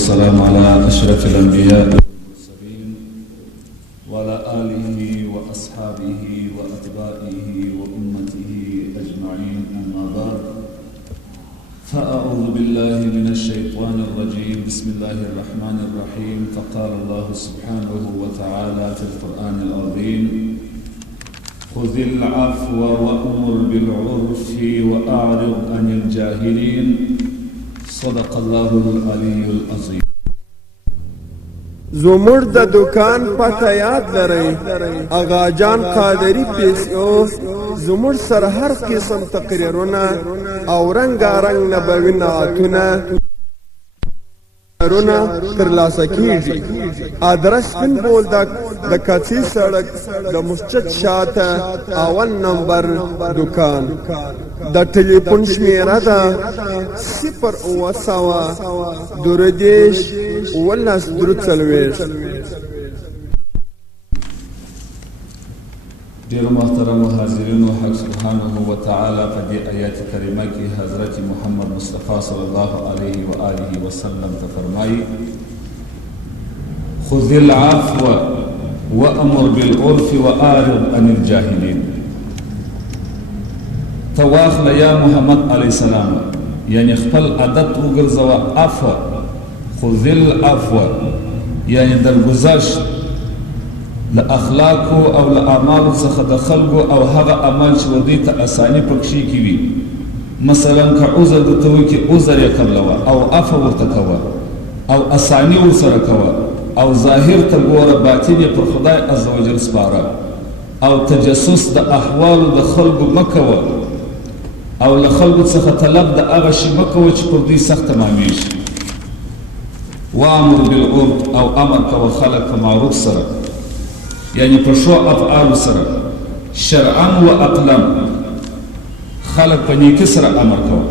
والسلام على أشرف الأنبياء والمرسلين وعلى آله وأصحابه وأتباعه وأمته أجمعين، أما بعد، فأعوذ بالله من الشيطان الرجيم. بسم الله الرحمن الرحيم. فقال الله سبحانه وتعالى في القرآن العظيم: خذ العفو وأمر بالعرف وأعرض عن الجاهلين. صدق الله العلي العظيم. زمر د دکان پته یاد لرئ، اغا جان قادری پیسو زمر سره هر قسم تقریرونه او رنګارنګ نبوي نعتونه ترلاسه کیږي. ادرس پن بولدک د کاڅي سړک د مسجد شاته 51 نمبر دکان. د ټلیفون شمیره ده 0 دردیش ولس درڅلويش. ډیر محترم حاضرین، حق سبحانه وتعالى په دې آیات کریمه کې حضرت محمد مصطفی صلی الله علیه و آله وسلم ته فرمایي: خذ العفو وامر بالعرف واعرض عن الجاهلین. تواخل یا محمد علیه السلام، یعنی خپل عادت وګرځوه عفو. خذ العفو یعنی درگذشت له اخلاقو او له اعمالو څخه د خلکو او هغه عمل چې ودې ته اساني پکښې کې وي. مثلا که عذر درته وي کې عذر یې قبلوه او عفو ورته کوه او اساني ورسره کوه او ظاهر ته ګوره، باطن یې پر خدای عز وجل سپاره. او تجسس د احوالو د خلکو مه کوه او له خلکو څخه طلب د هغه شي مه کوه چې پر دوی سخت تمامېږي. وامر بالعرف او امر کوه خلک په معروف سره، یعنی په ښو افعالو سره، شرعا و عقلا. خلک په نیکۍ سره امر کوه.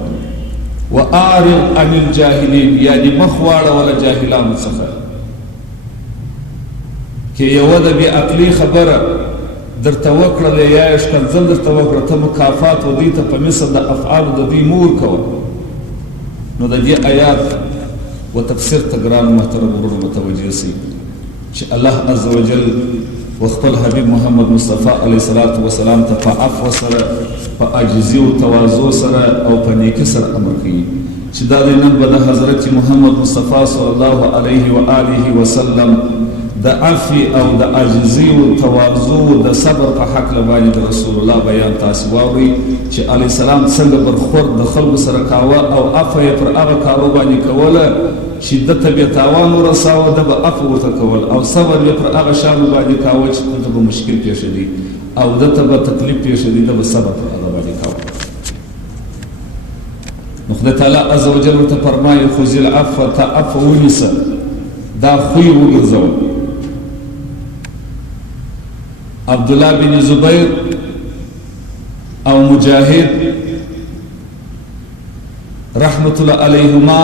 واعرض عن الجاهلین یعنی مخ واړوه له جاهلانو څخه. که یوه د بې عقلي خبره درته وکړله یا یې ښکنځل درته وکړه، ته مکافات و دوی ته په مثل د افعالو د دوی مور کوه. نو د دې آیات و تفسیر ته ګران محترم ورونو متوجه سئ چې الله عز وجل و خپل حبیب محمد مصطفی علیه الصلاة والسلام ته په عفو سره، په عاجزي او تواضع سره او په نیکۍ سره امر کوي. چې دا دی نن به د حضرت محمد مصطفی صلی الله علیه و آله وسلم د عفو او د عاجزي او تواضع د صبر په حکله باندې د رسول الله بیان تاسو واورئ چې علیه السلام څنګه برخورد د خلکو سره کاوه او عفو یې پر هغه کارو باندې کوله چې ده ته بې تاوان ورساوه، ده به عفو ورته کول. او صبر یې پر هغه شیانو باندې کاوه چې ده ته به مشکل پیښېدی او ده ته به تکلیف پیښېدی، ده به صبر پر هغه باندې کاوه. نو خدای تعالی عز وجل ورته فرمایي: خذ العفو، ته عفو ونیسه، دا خوی وګرځوه. عبدالله بن زبیر او مجاهد رحمت الله علیهما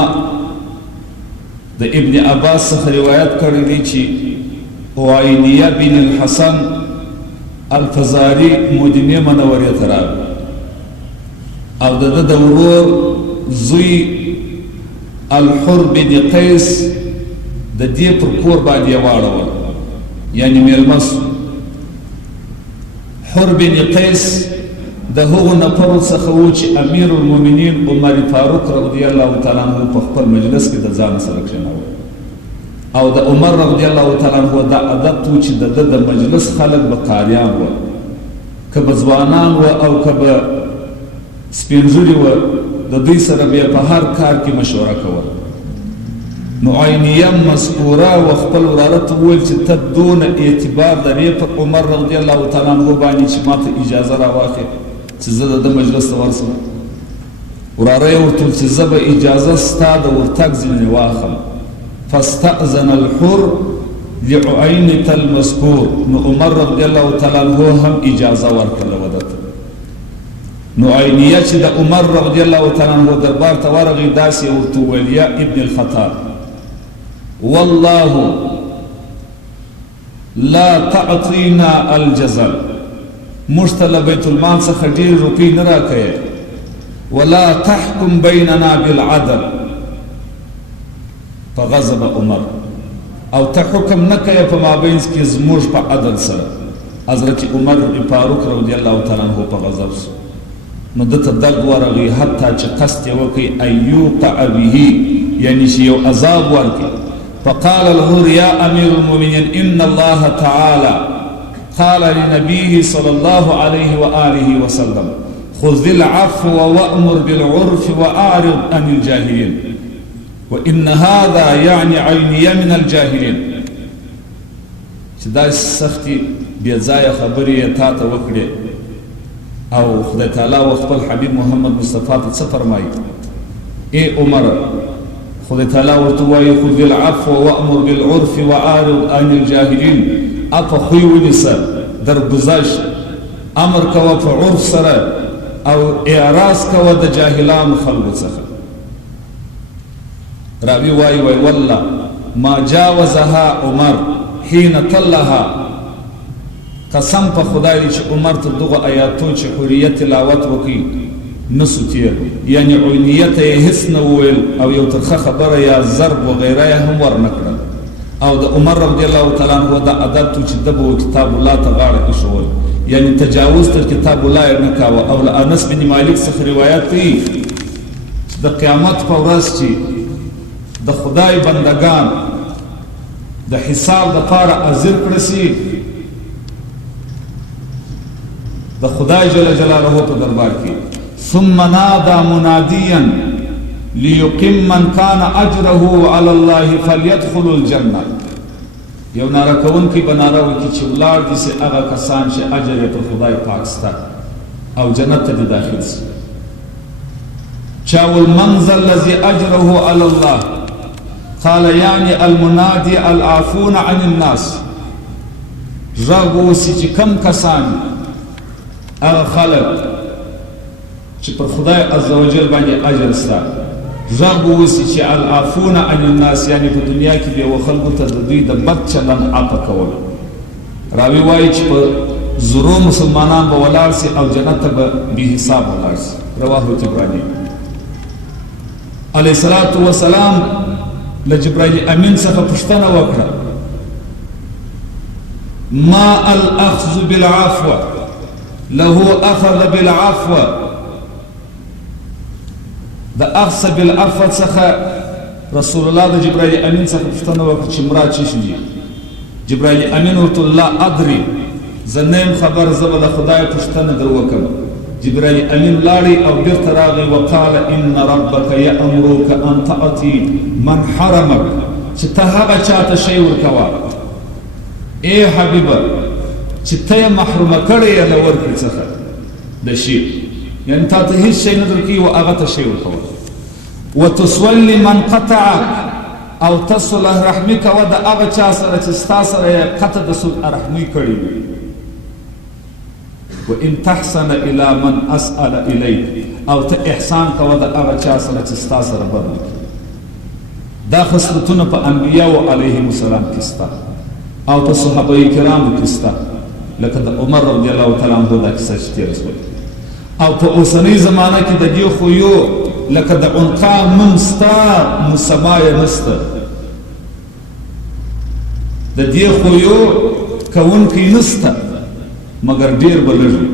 د ابن عباس څخه روایت کړی دی چې عینیه بن الحسن الفزاري مدینې منورې ته راغی او د ده د ورور زوی الحر بن قیس د دې پر کور باندې یې واړول، یعنی میلمه سو. حر بن قیس د هغو نفرو څخه و چې امیر المؤمنین عمر فاروق رضی الله تعالی عنه په خپل مجلس کې د ځان سره کښېناوه. او د عمر رضی الله تعالی عنه دا عادت و چې د ده د مجلس خلک به قاریان وه، که به ځوانان وه او که به سپین ږیري وه، د دوی سره به یې په هر کار کې مشوره کوله. نو عینیه مذکوره و خپل وراره ته وویل چې ته دونه اعتبار لرې په عمر رضی الله تعالی عنه باندې چې ما ته اجازه راواخلې چې زه د ده مجلس ته ورسم. وراره یې ورته وویل چې زه به اجازه ستا د ورتګ ځینې واخلم. فاستأذن الحر لعینة المذکور. نو عمر رضی الله تعالی عنه هم اجازه ورکړله و ده ته. نو عینیه چې د عمر رضی الله تعالی عنه دربار ته ورغی، داسې یې ورته وویل: یا ابن الخطاب، والله لا تعطینا الجزل، موږ ته له بیت المال څخه ډېرې روپۍ نه راکوې، ولا تحکم بیننا بالعدل، فغضب عمر او ته حکم نه کوې په مابینځ کې زموږ په عدل سره. حضرت عمر فاروق رضی الله تعالی عنه په غضب شو نو دته درد ورغی حتی چې قصد یې وکړي ان یوقع به یعنی چې یو عذاب ورکړي. فقال له يا امير المؤمنين ان الله تعالى قال لنبيه صلى الله عليه وآله وسلم خذ العفو وأمر بالعرف وأعرض عن الجاهلين وإن هذا يعني عيني من الجاهلين. چې دا سختي بې ځایه خبرې تا ته وکړې او خدای تعالی او خپل حبیب محمد مصطفی ته څه فرمایي؟ ای عمر خدای تعالی ورته وایي خذ العفو وأمر بالعرف وأعرض عن الجاهلين. اپا خوی ونیسه در گذشت امر کوه په عرف سره او اعراض کوه د جاهلانو خلکو څخه. راوی وای والله ما جاوزها عمر حين طلها. قسم په خدای دی چې عمر ته دغه آیاتو چې حریت تلاوت وکړي نسو تیر یعنی عینیت یې هیڅ نه وویل او یو ترخه خبره یا ضرب وغیره یې هم ورنه کړل. او د عمر رضی الله تعالی عنه دا عادت چې د کتاب الله ته غاړه ایښول یعنی تجاوز تر کتاب الله یې نه کاوه. او له انس بن مالک څخه روایت دی چې د قیامت په ورځ چې د خدای بندگان د حساب دپاره حاضر کړه سي د خدای جل جلاله په دربار کې ثم نادى مناديا ليقم من كان اجره على الله فليدخل الجنه. یو ناره کوونکی به ناره وکړي چې ولاړ دي سي هغه کسان چې اجر یې پر خدای پاک سته او جنت ته دي داخل سي. چا والمنزل الذي اجره على الله قال يعني المنادي العافون عن الناس. غږ وسي چې کم کسان هغه خلک چې پر خدای عزوجل باندې اجر سته غږ وسي چې العافون عن الناس یعنی په دنیا کې به خلکو ته د دوی د بد چلند عفو کول. راوی وایي چې په زرو مسلمانان به ولاړ سي او جنت ته به بې حساب ولاړ سي. رواه جبرائیل علیه الصلاة والسلام له جبرائیل امین څخه پوښتنه وکړه ما الاخذ بالعفو له اخذ بالعفو. د اخذ بالعفو څخه رسول الله د جبرائیل امین څخه پوښتنه وکړه چې مراد څه شي؟ جبرائیل امین ورته لا ادري زه نه یم خبر زه به د خدای پوښتنه در وکړم. جبرائیل امین لاړی او بیرته راغی وقال ان ربک یامرک ان تعطي من حرمک چې ته هغه چاته شی ورکوه ای حبیبه چې ته یې محرومه کړی یې له ورکړې څخه د شي یعنی تا ته هیڅ شی نه درکوي و هغه ته شی ورکوه. وتصلي من قطعک او ته صلح رحمي کوه د هغه چا سره چې ستا سره یې قطع د صلح رحمي کړې وي. وان تحسن الى من اسأل الیک او ته احسان کوه د هغه چا سره چې ستا سره بد وکړي. دا خصلتونه په انبیاو علیهم السلام کې سته او په صحابه کرامو کې سته لکه د عمر رضی الله تعالی عنه دا کیسه چې تېره شوې. او په اوسنۍ زمانه کې د دې خویو لکه د عنقا نوم سته نو سما یې نسته. د دې خویو کوونکی نسته مگر ډیر به لږ وي.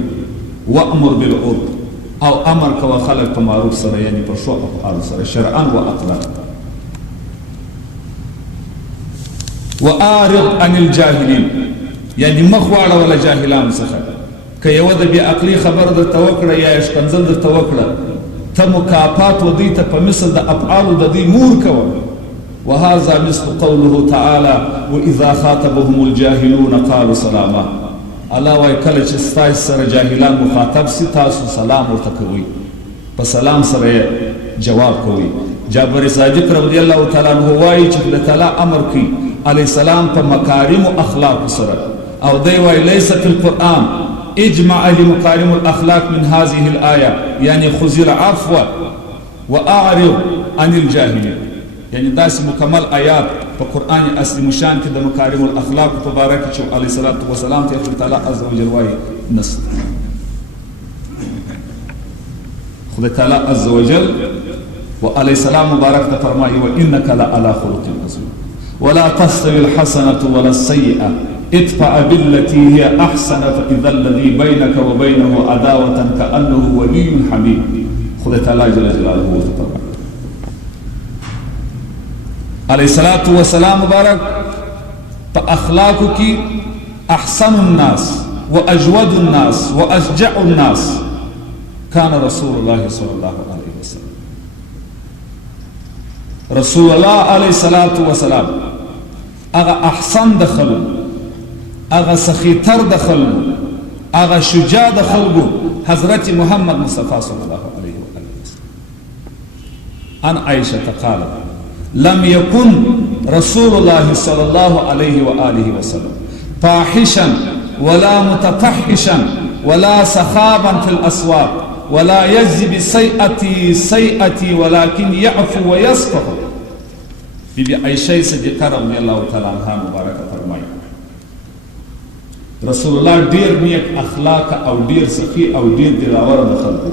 وامر بالعرف او امر کوه خلک په معروف سره یعنی په ښو افعالو سره شرعا و عقلا. واعرض عن الجاهلین یعنی مخ واړوله جاهلانو څخه. که یوه د بې عقلي خبره درته وکړه یا یې ښکنځل درته وکړه ته مکافات و دوی ته په مثل د افعالو د دوی مور کوه. وهذا مثل قوله تعالى واذا خاطبهم الجاهلون قالوا سلاما. الله وایي کله چې ستاسو سره جاهلان مخاطب سي تاسو سلام ورته کوئ په سلام سره یې جواب کوئ. جابر صادق رضی الله تعالی عنه وایي چې خدای تعالی امر کوي علیه السلام په مکارم اخلاق سره او دی وایي ليس في القرآن اجمع لمكارم الاخلاق من هذه الايه يعني خذ العفو واعرض عن الجاهلين. یعنی داسې مکمل آیات په قرآن اصلي مشان کې د مکارم الاخلاق په باره کې چې علیه الصلاة والسلام ته خدای تعالی عز وجل وایي نسته. خدای تعالی عز وجل وعليه السلام مبارك ته فرمایي وانك لعلى خلق عظيم ولا تستوي الحسنه ولا السيئه ادفع بالتي هي احسن فاذا الذي بينك وبينه عداوه كانه ولي حميم. خدای تعالی جل جلاله ورته فرمایي عليه الصلاه والسلام مبارک په اخلاقو کې احسن الناس واجود الناس واشجع الناس كان رسول الله صلى الله عليه وسلم. رسول الله عليه الصلاه والسلام اغا احسن دخلو اغا سخیتر دخلو اغا شجاع دخلو حضرت محمد مصطفى صلى الله عليه وسلم. عن عائشة قالت لم يكن رسول الله صلى الله عليه وآله وسلم فاحشا ولا متفحشا ولا سخابا في الأسواق ولا يجزي بسيئتي سيئتي ولكن يعفو ويصفح. بيبي عائشة صديقة رضي الله تعالى عنها مباركة فرمائي رسول الله دير نيك اخلاق او دير سخي او دير دلاور دخلقو.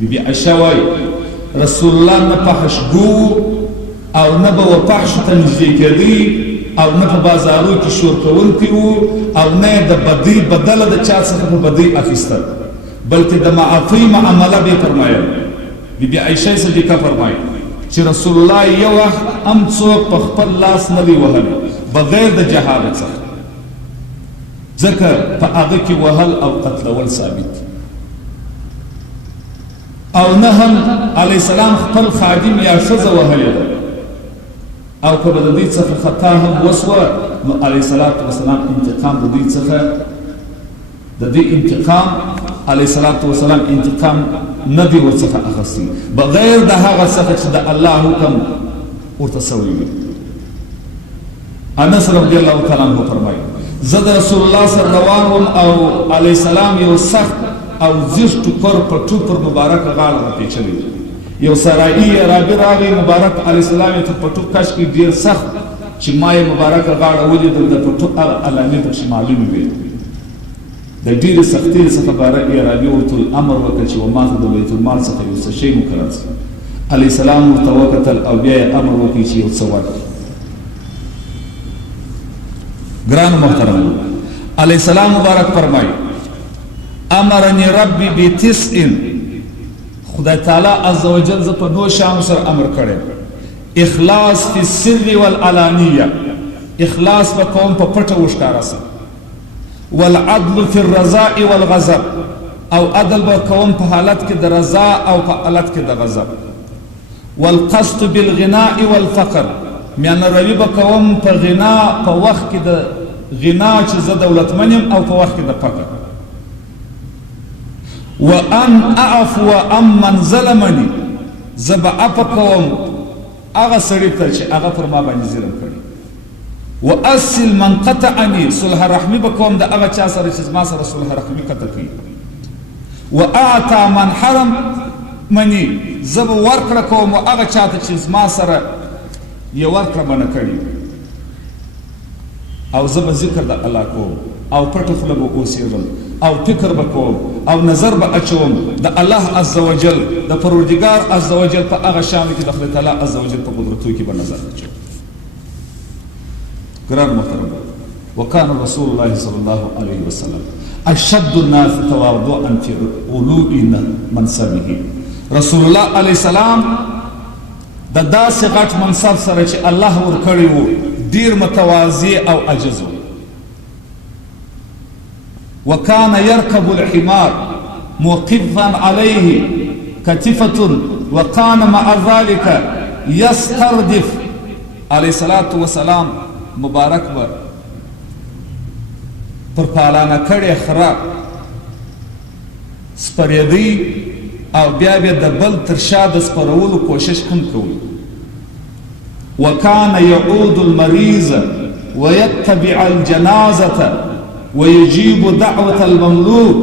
بيبي عائشة واي رسول الله نفحش گو او نبا وفحش تنجدی کردی او نه په بازارو کې شور کوونکی وو او نه د بدی بدله د چا څخه په بدی اخیستل بلکې د معافی معامله به فرمایل. بی عائشه صدیقه فرمایي چې رسول الله یو وخت هم څوک په خپل لاس نه دی وهلی بغیر د جهاد څخه ځکه په هغه کې وهل او قتلول ثابت او نه هم علیه السلام خپل خادم یا ښځه وهلی ده او که به د دوی څخه خطا هم وسوه نو علیه السلام انتقام د دوی څخه د دې انتقام علیه السلام انتقام نه دی ورڅخه اخیستی بغیر د هغه څخه چې د الله حکم ورته سوی وي. انس رضی الله تعالی عنه فرمایي زه د رسول الله سره روان وم او علیه السلام یو سخت او زیږ ټوکر په ټوکر مبارک غاړه راپېچلی یو سرایي عربي راغی مبارک علیه السلام یې په ټوک کش کې ډېر سخت چې ما یې مبارک غاړه ولیدل د په ټوک هغه علامې پکښې معلومې وې د ډېرې سختۍ څخه عربي ورته امر وکړ چې وما ته د بیت المال څخه یو څه شی مقرر شي. علیه السلام ورته وکتل او بیا یې امر وکړي چې یو څه ورکړي. ګرانو محترمو علیه السلام مبارک فرمایي امرني ربي بتسع خدای تعالی عز وجل ز په نو شام سره امر کړي اخلاص فی السر والعلانیه اخلاص په قوم په پټه وښکارا سره والعدل فی الرضاء والغضب او عدل په قوم په حالت کې د رضا او په حالت کې د غضب والقصد بالغناء والفقر میان روی په قوم په غنا په وخت کې د غنا چې زه دولتمن یم او په وخت کې د فقر وان اعفو عمن ظلمني زبا افقوم اغه سړی ته چې هغه پر ما باندې ظلم کړی واصل من قطعني صلح رحمي بكم د هغه چا سره چې ما سره صلح رحمي قطع کړي واعطى من حرم مني زبا ورکړه کوم هغه چا ته چې ما سره یې ورکړه منه کړي او زبا ذکر د الله کوم او پټ خوله به اوسېږم او فکر به کوم او نظر به اچوم د الله عز وجل د پروردګار عز وجل په هغه شان کې د خدای تعالی عز وجل په قدرتو کې به نظر اچوم. ګران محترم وکان رسول الله صلی الله علیه وسلم اشد الناس تواضعا فی علو منصبه. رسول الله علیه السلام د داسې غټ منصب سره چې الله ورکړی و ډیر متواضع او عجز و. وكان يركب الحمار موقفا عليه كتفة وكان مع ذلك يستردف عليه الصلاة والسلام مبارک بر پر پالانه کړي خراب سپریدي او بیا بیا د بل تر شا د سپرولو کوشش هم کوي. وكان يعود المريض ويتبع الجنازة ويجيب دعوة المملوك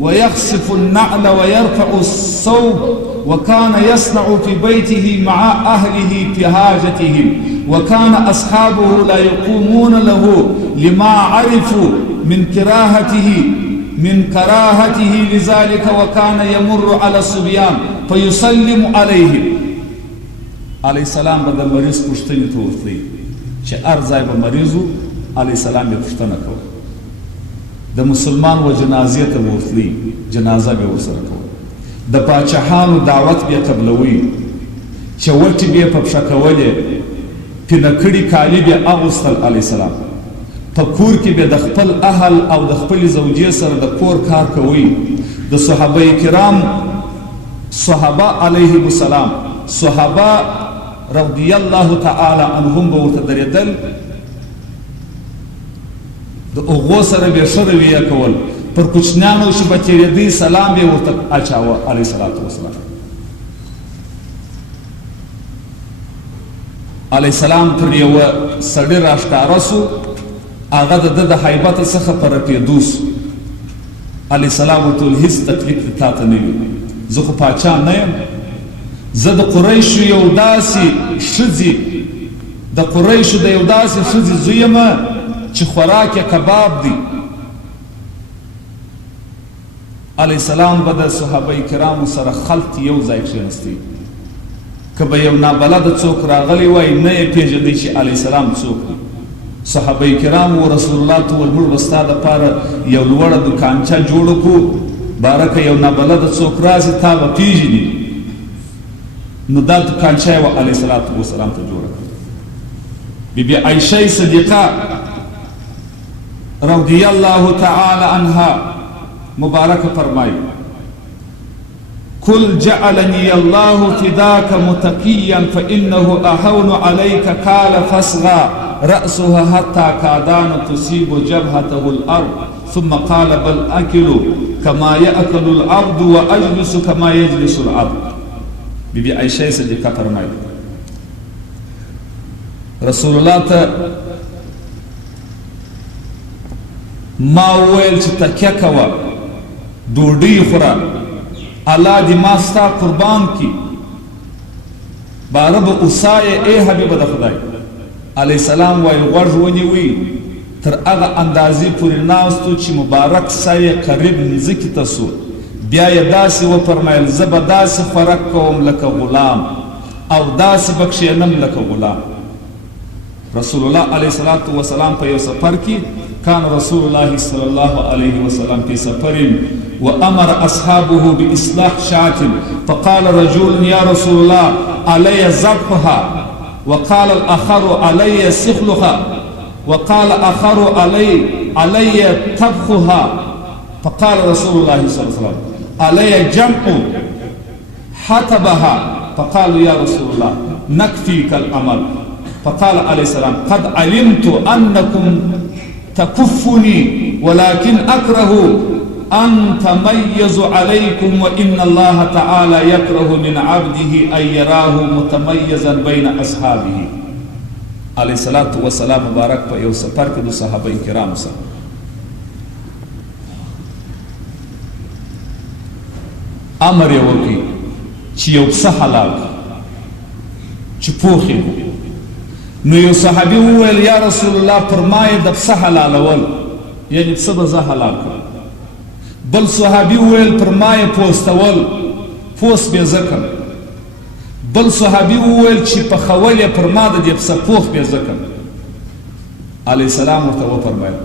ويخسف النعل ويرفع الصوب وكان يصنع في بيته مع أهله في حاجتهم وكان أصحابه لا يقومون له لما عرفوا من كراهته لذلك وكان يمر على الصبيان فيسلم عليهم علیه السلام به د مریض پوښتنې ته ورتلی چې هر ځای به مریض و علیه السلام یې پوښتنه کوله د مسلمان و جنازې ته به ورتلی جنازه به یې ورسره کوله د پاچاهانو دعوت به یې قبلوي چوټې به یې په پښه کولې پینه کړي کالي به یې اغوستل علیه السلام په کور کې به د خپل اهل او د خپلې زوجې سره د کور کار کوي د صحابه کرام صحابه علیهم السلام صحابه رضی الله تعالی عنهم به ورته درېدل د هغو سره به یې ښه رویه کول پر کوچنیانو چې به تېرېدی سلام به یې ورته اچاوه علیه الصلاة وسلام علیه السلام پر یوه سړي راښکاره سو هغه د ده د حیبته څخه په رپېدو سو علیه السلام ورته ویل هېڅ تکلیف دې تا ته نه وي زه خو پاچا نه یم زه د قریشو یو داسې ښځې د قریشو د یو داسې ښځې زوی یم چې خوراک یې کباب دی علیه السلام به د صحابه کرامو سره خلط یو ځای کښېنستی که به یو نابلده څوک راغلی وای نه یې پېژندی چې علیه السلام څوک دی صحابه کرامو رسول الله ته ویل موږ به ستا دپاره یو لوړه دوکانچه جوړه کړو باره که یو نابلده څوک راسي تا به پېژني نو دا دوکانچه یې وه علیه السلام ته جوړه کړه بیبي عایشه صدیقه رضی الله تعالی عنها مبارکه فرمایي کل جعلني الله فداك متقيا فإنه أهون عليك قال فاصغى رأسها حتى كادان تصيب جبهته الأرض ثم قال بل أكل كما يأكل العبد وأجلس كما يجلس العبد بیبي عائشة صدیقه فرمایي رسول الله ته ما وویل چې تکیه کوه ډوډۍ خوره الله دې ما ستا قربان کی باره به اوسایې ای حبیبه د خدای علیه السلام وایي غوږ ونیوي تر هغه اندازې پورې ناست و چې مبارک سر یې قریب مځکې ته سو بیا یې داسې وفرمیل زه به داسې خوراک کوم لکه غلام او داسې به کښېنم لکه غلام رسول الله علیه الصلاة وسلام په یو سفر کې كان رسول الله صلى الله عليه وسلم في سفر وأمر أصحابه بإصلاح شاة فقال رجل يا رسول الله علي ذبحها وقال الآخر علي سخلها وقال آخر علي طبخها فقال رسول الله صلى الله عليه وسلم علي جمع حطبها فقالوا يا رسول الله نكفيك الأمل فقال عليه السلام قد علمت أنكم تكفني ولكن أكره أن تميز عليكم وإن الله تعالى يكره من عبده أن يراه متميزا بين أصحابه عليه الصلاة والسلام مبارک په یو سفر کې د صحابه کرام سره امر یې وکړي چې یو پسه حلال چې پوخ نو یو صحابي وویل یا رسول الله پر ما یې د پسه حلالول یعنې پسه به زه حلال کړم بل صحابي وویل پر ما یې پوستول پوست بې زه کړم بل صحابي وویل چې پخول یې پر ما د دې پسه پوخ بې زه کړم علیه السلام ورته وفرمیل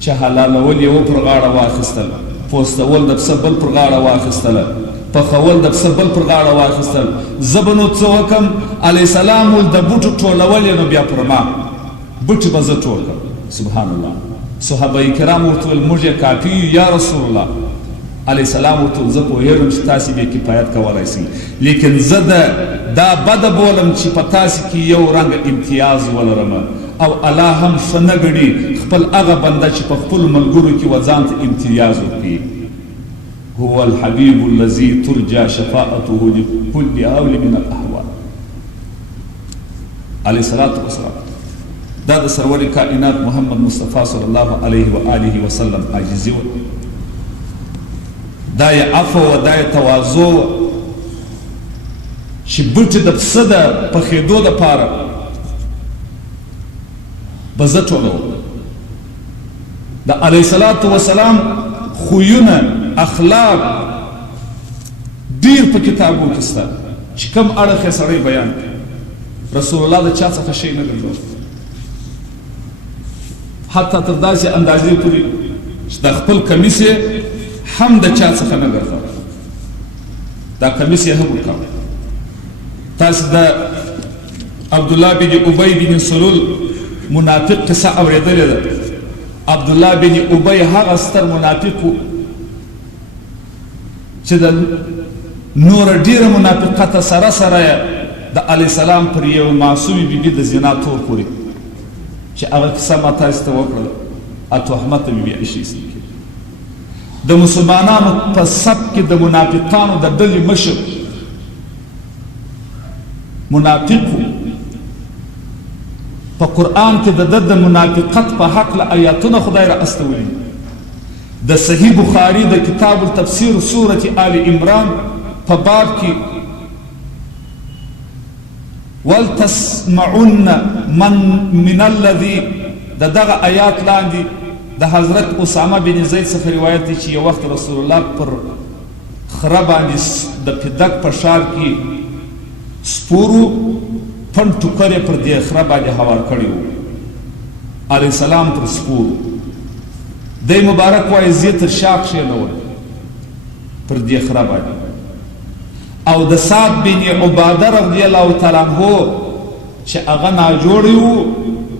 چې حلالول یې پر غاړه واخیستل پوستول د پسه بل پر غاړه واخیستله پخول د پسه بل پر غاړه واخیستل زه به نو څه وکړم علیه السلام ویل د بوټو ټولول یې نو بیا پر ما بوټي به زه ټول کړم سبحان الله صحابه کرام ورته ویل موږ یې کافي یو یا رسول الله علیه السلام ورته ویل زه پوهېږم چې تاسې بې کفایت کولی شئ لیکن زه دا بده بولم چې په تاسې کې یو رنګه امتیاز ولرم او الله هم ښه نه ګڼي خپل هغه بنده چې په خپلو ملګرو کې و ځان ته امتیاز ورکوي هو الحبيب الذي ترجى شفاعته لكل هول من الأهوال عليه الصلاة والسلام دا د سرور کائنات محمد مصطفی صلی الله علیه و آله وسلم عاجزي و دا یې عفو و دا یې تواضع و چې بوټي د پسه د پخېدو دپاره به زه ټولوم د علیه الصلاة وسلام خویونه اخلاق ډیر په کتابو کې شته چې کوم اړخ یې سړی بیان کړي رسول الله د چا څخه شی نه ګرځول حتی تر داسې اندازې پورې چې د خپل کمیس یې هم د چا څخه نه ګرځول دا کمیس یې هم ورکاوه تاسو د عبدالله بن ابی بن سلول منافق قصه اورېدلې ده عبدالله بن ابی هغه ستر منافق و چې د نور ډیره منافقته سره سره د علیه السلام پر یو معصومې بیبي د زنا تور پورې چې هغه کیسه ما تاسو ته وکړله تهمت د بیبي عایشې ایستل کېږي د مسلمانانو په صف کې د منافقانو د ډلې مشر منافق په قرآن کې د منافقت په هکله آیاتونه خدای را استولي د صحیح بخاري د کتاب التفسیر سورة آل عمران په باب کې ولتسمعن من الذي دغه آیات لاندې د حضرت اسامه بن زید څخه روایت دی چې یو وخت رسول الله پر خره باندې د پدک په ښار کې سپورو پن ټوکر یې پر دې خره باندې هوار کړی و علیه السلام پر سپورو دی مبارک وایي زه تر شا کښېنول پر دې خره باندې او د سعد بن عباده رضی الله تعالی عنه چې هغه ناجوړی و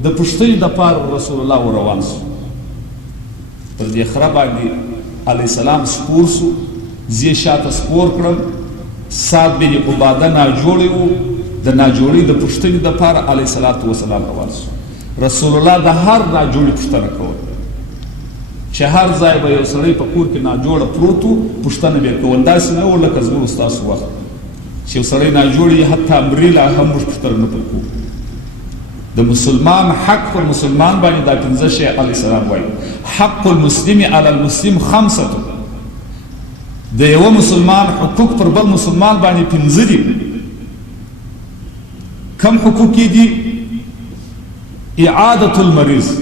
د پوښتنې دپاره رسول الله روان سو پر دې خره باندې علیه السلام سپور سو زه شاته سپور کړم سعد بن عباده ناجوړی و د ناجوړۍ د پوښتنې دپاره علیه الصلاة وسلام روان سو رسول الله د هر ناجوړي پوښتنه کوله چې هر ځای به یو سړی په کور کې ناجوړه پروت و پوښتنه به یې کول داسې نه و لکه زموږ ستاسو وخت چې یو سړی ناجوړ یې حتی مري لا هم موږ پوښتنه نه پرې کوو د مسلمان حق پر مسلمان باندې دا پنځه شی علیه السلام وایي حق المسلم علی المسلم خمسة د یوه مسلمان حقوق پر بل مسلمان باندې پنځه دي کم حقوق دي اعادة المریض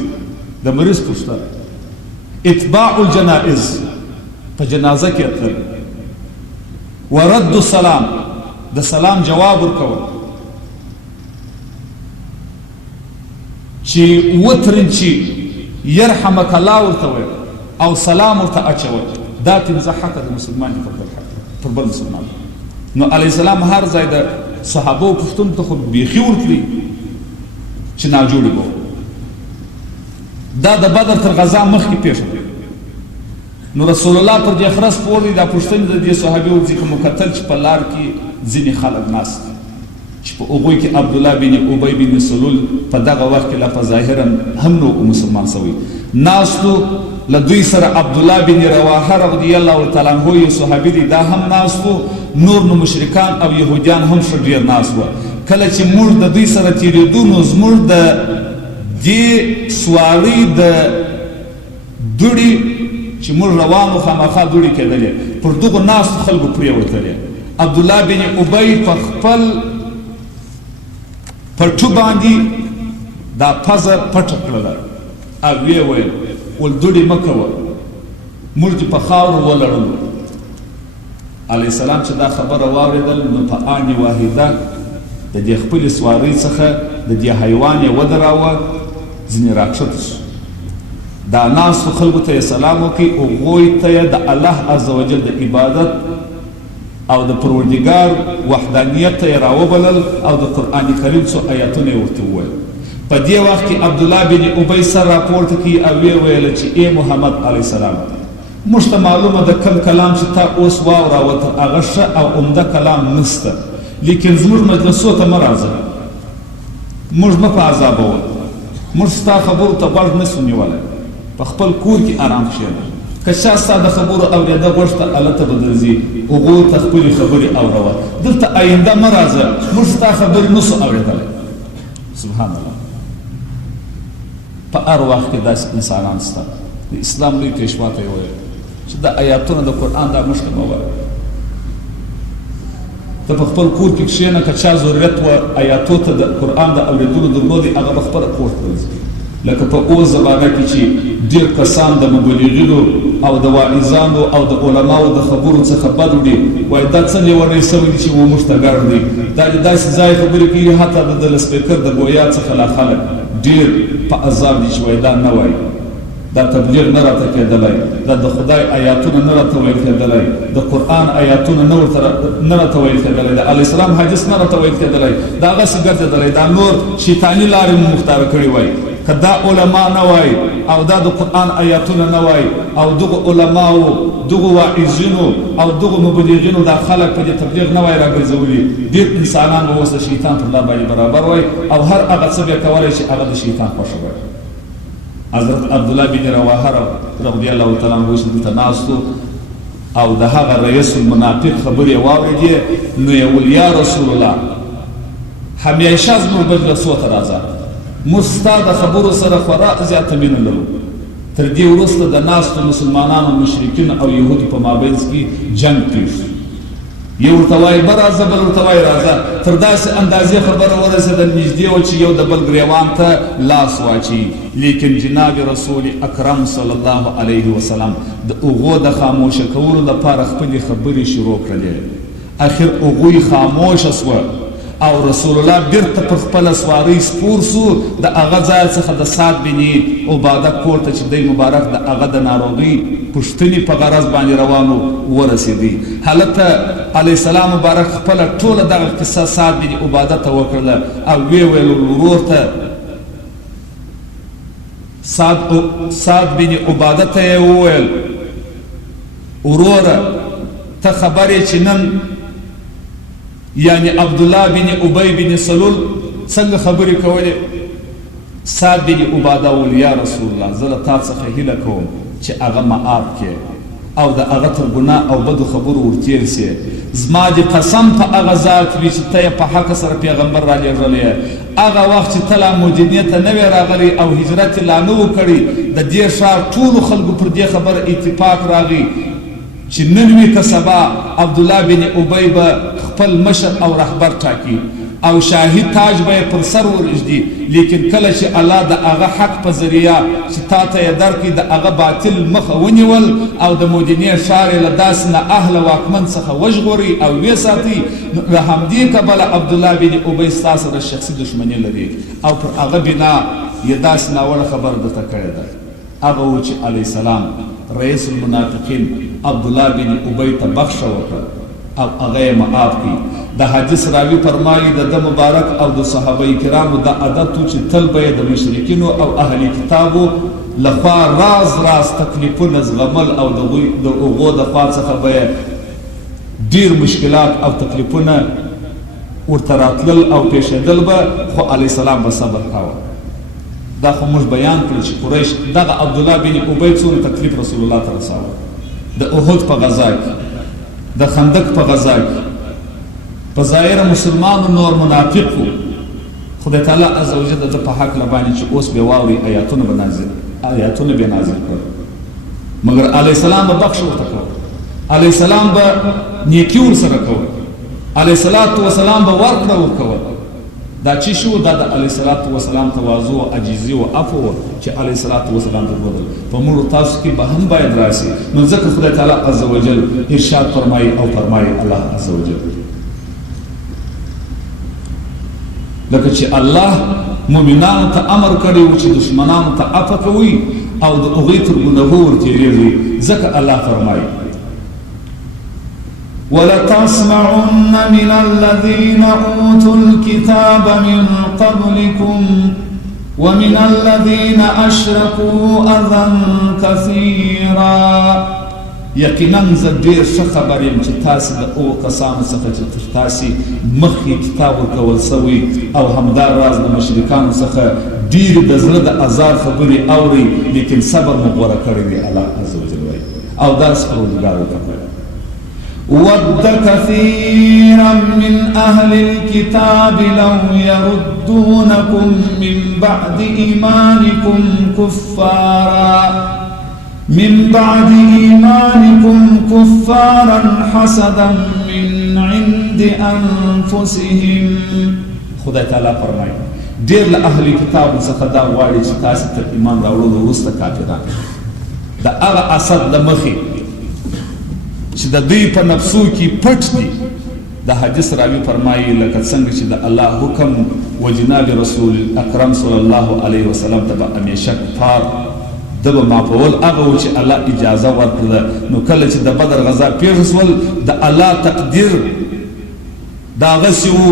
د مریض پوښتنه اتباع الجنائز په جنازه کې اتل ورد السلام د سلام جواب ورکول چې وترنچي يرحمك الله ورته او سلام ورته اچول دا پنځه حق د مسلمان پر بل مسلمان نو علیه السلام هر ځای د صحابو پوښتنو ته خو بیخي ورکړي چې ناجوړي به دا د بدر تر غزا مخکې پیښه نو رسول الله پر دې خره سپور دی دا پوښتنې د دې صحابي ورڅخه مو کتل چې په لار کې ځینې خلک ناست چې په هغوی کې عبدالله بن ابی بن سلول په دغه وخت کې لا په ظاهرا هم نو مسلمان سوی ناستو له دوی سره عبدالله بن رواحه رضی الله تعالی عنه یو صحابي دی دا هم ناستو نور نو مشرکان او یهودیان هم ښه ډېر ناست وه کله چې موږ د دوی سره تېرېدو نو زموږ د دې سوارۍ د دوړې چې موږ روانو خامخا دوړې کېدلې پر دغو ناستو خلکو پرېوتلې عبدالله بن ابی په خپل پټو باندې دا پزه پټه کړله او ویې ویل ول دوړې مه کوه موږ دې په خاورو ولړلو علیه السلام چې دا خبره واورېدل نو په آن واحده د دې خپلې سوارۍ څخه د دې حیوان یې ودراوه ځینې راکښته شو دا ناستو خلکو ته یې سلام وکړي هغوی ته یې د الله عز وجل د عبادت او د پروردګار وحدانیت ته یې راوبلل او د قرآن کریم څو آیاتونه یې ورته وویل په دې وخت کې عبدالله بن ابی سر راپورته کړي او ویې ویله چې ای محمد علیه السلام موږ ته معلومه د کم کلام چې تا اوس واوراوه تر هغه ښه او عمده کلام نسته لیکن زموږ مجلسو ته مه راځه موږ مه په عذابوه موږ ستا خبرو ته غوږ نسو نیولی په خپل کور کې آرام کښېنه که چا ستا د خبرو اورېده غوږ ته هلته به درځي هغو ته خپلې خبرې اوروه دلته آینده مه راځه موږ ستا خبرې نسو اورېدلی سبحان الله په هر وخت کې داسې انسانان شته د اسلام لوی پیشوا ته یې ویل چې دا آیاتونه د قرآن دا موږ ته مه وایه ته په خپل کور کې کښېنه که چا ضرورت و آیاتو ته د قرآن د اورېدلو درلودې هغه به خپله کور ته ځي لکه په اوس زمانه کې چې ډېر کسان د مبلغینو او د واعظانو او د علماو د خبرو څخه بد وړي، وایي دا څه لیونی سوي دي چې موږ ته ګډ دي، دا داسې ځای خبرې کوي حتی د سپیکر د ګویا څخه لا خلک ډېر په عذاب دي چې وایي دا نه وایي، دا تبلیغ نه راته کېدلی، دا د خدای آیاتونه نه راته ویل کېدلی، د قرآن آیاتونه نه راته ویل کېدلی، د علیه السلام حدیث نه راته ویل کېدلی، دا هغسې ګرځېدلی، دا نور شیطاني لارې مو مختاره کړې وای. که دا علما نه وای او دا د قرآن آیاتونه نه وای او دغه علماو دغه واعظینو او دغه مبلغینو دا خلک په دې تبلیغ نه وای راګرځولي، ډېر انسانان به اوس د شیطان پر لار باندې برابر وای او هر هغه څه به یې کولی چې هغه د شیطان خوښه وای. حضرت عبدالله بن رواحه رضی الله تعالی عنه چې دلته ناست او د هغه رئیس المنافق خبرې یې واورېدې، نو یې ویل یا رسول الله همیشه زموږ مجلسو ته راځه، موږ ستا د خبرو سره خورا زیاته مینه لرو. تر دې وروسته د ناستو مسلمانانو مشرکین او یهودو په مابینځ کې جنګ پیښ شو، یو ورته وایي به راځه بل ورته وایي راځه، تر داسې اندازې خبره ورسېده نږدې وه چې یو د بل ګریوان ته لاس واچوي. لیکن جناب رسول اکرم صلی الله علیه وسلم د هغو د خاموشه کولو لپاره خپلې خبرې شروع کړلې، اخر هغوی خاموشه سوه او رسول الله بیرته پر خپله سوارۍ سپور سو، د هغه ځای څخه د سعد بن عباده کور ته چې دی مبارک د هغه د ناروغۍ پوښتنې په غرض باندې روانو ورسېدی. هلته علیه السلام مبارک خپله ټوله دغه قصه سعد بن عباده ته وکړله او ویې ویل ورور ته سعد بن عباده ته یې وویل وروره ته خبر یې چې نن یعنی عبدالله بن ابی بن سلول څنګه خبرې کولې؟ سعد بن عباده وویل یا رسول الله زه له تا څخه هیله کوم چې هغه معاف کړې او د هغه تر ګناه او بدو خبرو ورتېر سې، زما دې قسم په هغه ذات وي چې ته یې په حق سره پیغمبر رالیږلی یې، هغه وخت چې ته لا مدینې ته نه وې راغلی او هجرت یې لا نه و کړی، د دې ښار ټولو خلکو پر دې خبره اتفاق راغی چې نن وي که سبا عبدالله بن ابی به خپل مشر او رهبر ټاکي او شاهي تاج به یې پر سر ورږدي، لیکن کله چې الله د هغه حق په ذریعه چې تا ته یې درکړي د هغه باطل مخه ونیول او د مدینې ښار یې له داسې نه اهله واکمن څخه وژغوري او ویې ساتي، نو له همدې کبله عبدالله بن ابی ستا سره شخصي دښمني لري او پر هغه بنا یې داسې ناوړه خبره درته کړې ده. هغه و چې علیه السلام رئیس المنافقین عبدالله بن ابی ته بخښه وکړه او هغه یې معاف کړي. د حدیث راوي فرمایي د ده مبارک او د صحابه کرامو د عادت و چې تل به یې د مشرکینو او اهل کتابو لخوا راز راز تکلیفونه زغمل او د هغو د خوا څخه به یې ډېر مشکلات او تکلیفونه ورته راتلل او پیښېدل به، خو علیه السلام به صبر کاوه. دا خو موږ بیان کړل چې قریش دغه عبدالله بن ابی څونه تکلیف رسول الله ته رساوه، د احد په غزا کې، د خندق په غزا کې، په ظاهره مسلمانو نور منافق وو، خدای تعالی عز وجل د په حق باندې چې اوس به واوري آیاتونه به نازل کړل، مګر علیه السلام به بخښ ورته کوه، علیه السلام به نیکي ورسره کوه، علیه السلام به ورکړه ورکوه. دا چې شو دا د علیه السلام تواضع او عجیزي او عفو چې علیه السلام درلودل په موږ تاسو کې به هم باید راسي. نو ځکه خدای تعالی عز وجل ارشاد فرمایي او فرمایي الله عز وجل لکه چې الله مؤمنانو ته امر کړی و چې دشمنانو ته عفو کوي او د هغوی تر ګناهو ورتېرېږي، ځکه الله فرمایي وَلَتَسْمَعُنَّ مِنَ الَّذِينَ أُوتُوا الْكِتَابَ مِنْ قَبْلِكُمْ وَمِنَ الَّذِينَ أَشْرَكُوا أَذًى كَثِيرًا. یقینا زه ډېر ښه خبر یم چې تاسې د هغو کسانو څخه چې تر تاسې مخکې کتاب ورکول سوی او همداراز د مشرکانو څخه ډېرې د زړه د ازار خبرې اورئ، لیکن صبر مو غوره کړی دی الله عز وجل وایي او داسې پروردګار وکړئ. وَدَّ كَثِيرًا مِّنْ أَهْلِ الْكِتَابِ لَوْ يَرُدُّونَكُمْ مِّنْ بَعْدِ إِيمَانِكُمْ كُفَّارًا حَسَدًا مِّنْ عِنْدِ أَنفُسِهِمْ. خدای تعالی فرمایي ډېر له اهل کتابو څخه دا غواړي چې تاسې تر ایمان راوړلو وروسته کافران د هغه اسد له مخې چې د دوی په نفسو کې پټ دي. د حدیث راوي فرمایي لکه څنګه چې د الله حکم و جناب رسول اکرم صلی الله علیه وسلم ته به همیشه کفار ده به معافول هغه و چې الله اجازه ورکړله. نو کله چې د بدر غزا پیښ شول د الله تقدیر د هغسې و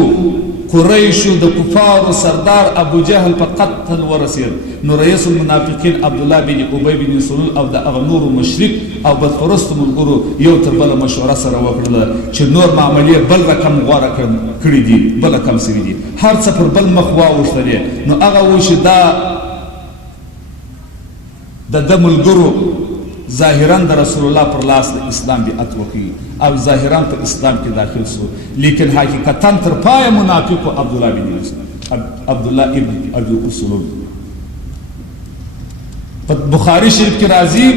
قریشو د کفارو سردار ابو جهل په قتل ورسېد. نو رئیس المنافقین عبدالله بن ابی بن سلول او د هغه نورو مشرک او بدپرستو ملګرو یو تر بله مشوره سره وکړله چې نور معاملې بل رقم غوره کړي دي، بل رقم سوي دي، هر څه پر بل مخ واوښتلې. نو هغه و چې دا د ده ملګرو ظاهرا د رسول الله پر لاس د اسلام بیعت وکړي او ظاهرا په اسلام کې داخل سو، لیکن حقیقتا تر پایه منافق و عبدالله ابن ابي سلول. په بخاري شریف کې راځي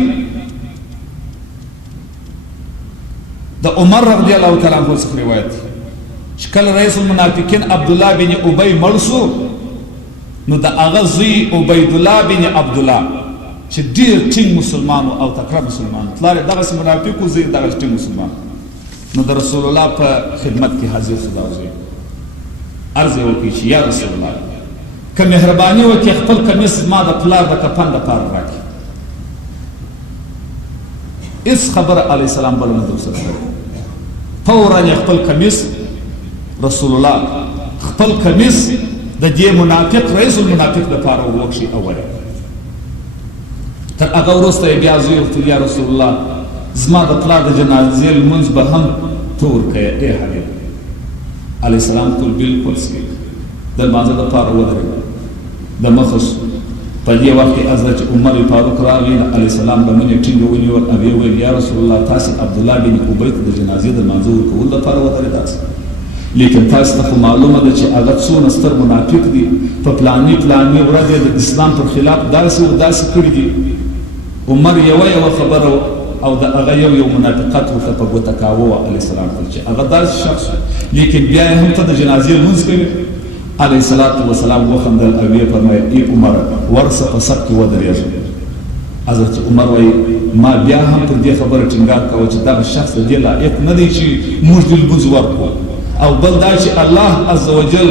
د عمر رضی الله تعالی عنہ څخه روایت چې کله رئیس المنافقین عبدالله بن ابي مړ سو نو د هغه زوی عبید الله بن عبدالله چې ډېر ټینګ مسلمان او تکړه مسلمان پلار یې دغسې منافق و، زوی یې دغسې ټینګ مسلمان. نو د رسول الله په خدمت کې حاضر شو دا زوی، عرض یې وکړي چې یا رسول الله که مهرباني وکړي خپل کمیس ما د پلار د کفن دپاره راکړي. هېڅ خبره علیه السلام بله نه ده ورسره کړې. فورا یې خپل کمیس رسول الله خپل کمیس د دې منافق رئیس المنافق دپاره ووکشي اولی. تر هغه وروسته یې بیا زوی ویل یا رسول الله زما د پلار د جنازې لمونځ به هم ته ورکوې ای حبیب. علیه السلام ټول بلکل سپېک د لمانځه دپاره ودرېږه د مخه سو. په دې وخت کې حضرت عمر فاروق راغی، علیه السلام لمنې ټینګه ونیول او ویې ویل یا رسول الله تاسې عبدالله بن ابی ته د جنازې د لمانځه ورکولو دپاره ودرېداست، لیکن تاسو ته خو معلومه ده چې هغه څونه ستر منافق دي، په پلاني ورځ یې د اسلام پر خلاف داسې و داسې کړي دي. عمر یوه خبره او د هغه یو منافقت ورته په ګوته کاوه علیه السلام ته چې هغه داسې شخص لیکن بیا یې هم ته د جنازې لمونځ کوي. علیه الصلاة والسلام وخندل او یې فرمایل ای عمر ورسه په صف کې ودرېږه. حضرت عمر وایي ما بیا هم پر دې خبره ټینګار کوه چې دغه شخص د دې لایق نه دی چې موږ دې لمونځ ورکړو، او بل دا چې الله عز وجل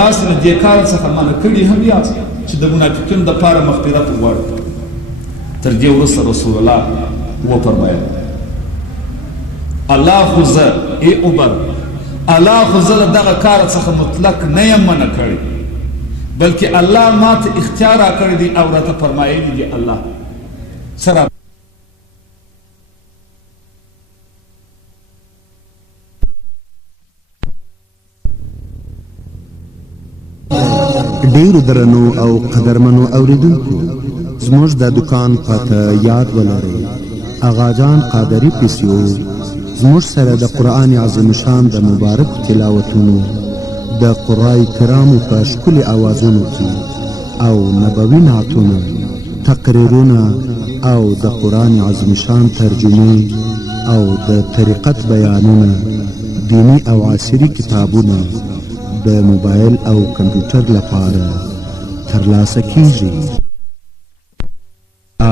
تاسو له دې کار څخه منع کړي هم یاست چې د منافقینو دپاره مغفرت وغواړئ. تر دې وروسته رسول الله وفرمایل الله خو زه ای عمر الله خو زه له دغه کار څخه مطلق نه یم منع کړی، بلکې الله ما ته اختیار راکړی دی او راته فرمایلی دی الله سره ډیرو درنو او قدرمنو اوریدونکو زموږ د دکان پته یاد ولرئ. اغاجان قادری پیسیو زموږ سره د قرآن عظیم شان د مبارک تلاوتونو د قرآن کرامو په ښکلي اوازونو کې او نبوي نعتونه تقریرونه او د قرآن عظیم شان ترجمې او د طریقت بیانونه دینی او عصري کتابونه د موبایل او کمپیوټر لپاره ترلاسه کیږي.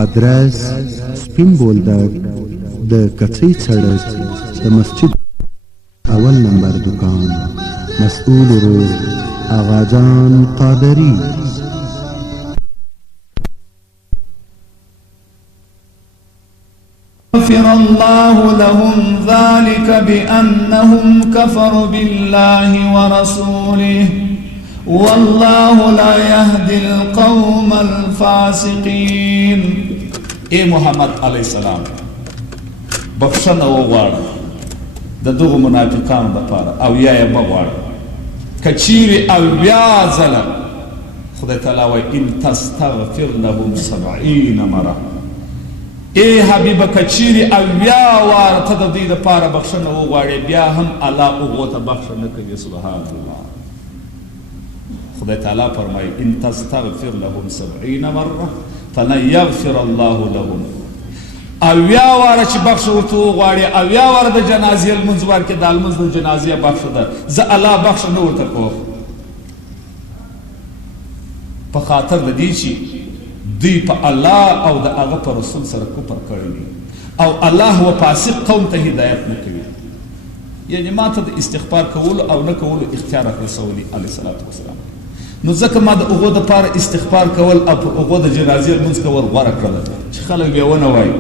آدرس سپین بولدک د کڅۍ سړک د مسجد اول نمبر دکان، مسئول ورور آغاجان قادری. غفر الله لهم ذلك بأنهم كفروا بالله ورسوله والله لا يهدي القوم الفاسقين. اے محمد علیہ السلام بخښنه وغواړه د دغو منافقانو دپاره او یا یې مه غواړه. که چیرې اویا ځله خدای تعالی وایي ان تستغفر لهم 70 مره، ای حبیبه که چیرې اویا واره ته د دوی دپاره بخښنه وغواړې بیا هم الله هغو ته بخښه نه کوي. سبحان الله. خدای تعالی فرمایي ان تستغفر لهم 70 مره فلن یغفر الله لهم. اویا واره چې بخښه ورته وغواړې اویا واره د جنازې لمونځ ورکړې دا لمونځ د جنازې بخښه ده، زه الله بخښه نه ورته کوم. په خاطر د دې چې دوی په الله او د هغه په رسول سره کفر کړی دی او الله و فاسق قوم ته هدایت نه کوي. یعنی ما ته د استغفار کولو او نه کولو اختیار رسولي علیه الصلاة والسلام. نو ځکه ما د هغو دپاره استغفار کول او په هغو د جنازې لمونځ کول غوره کړله چې خلک بیا ونه وایي.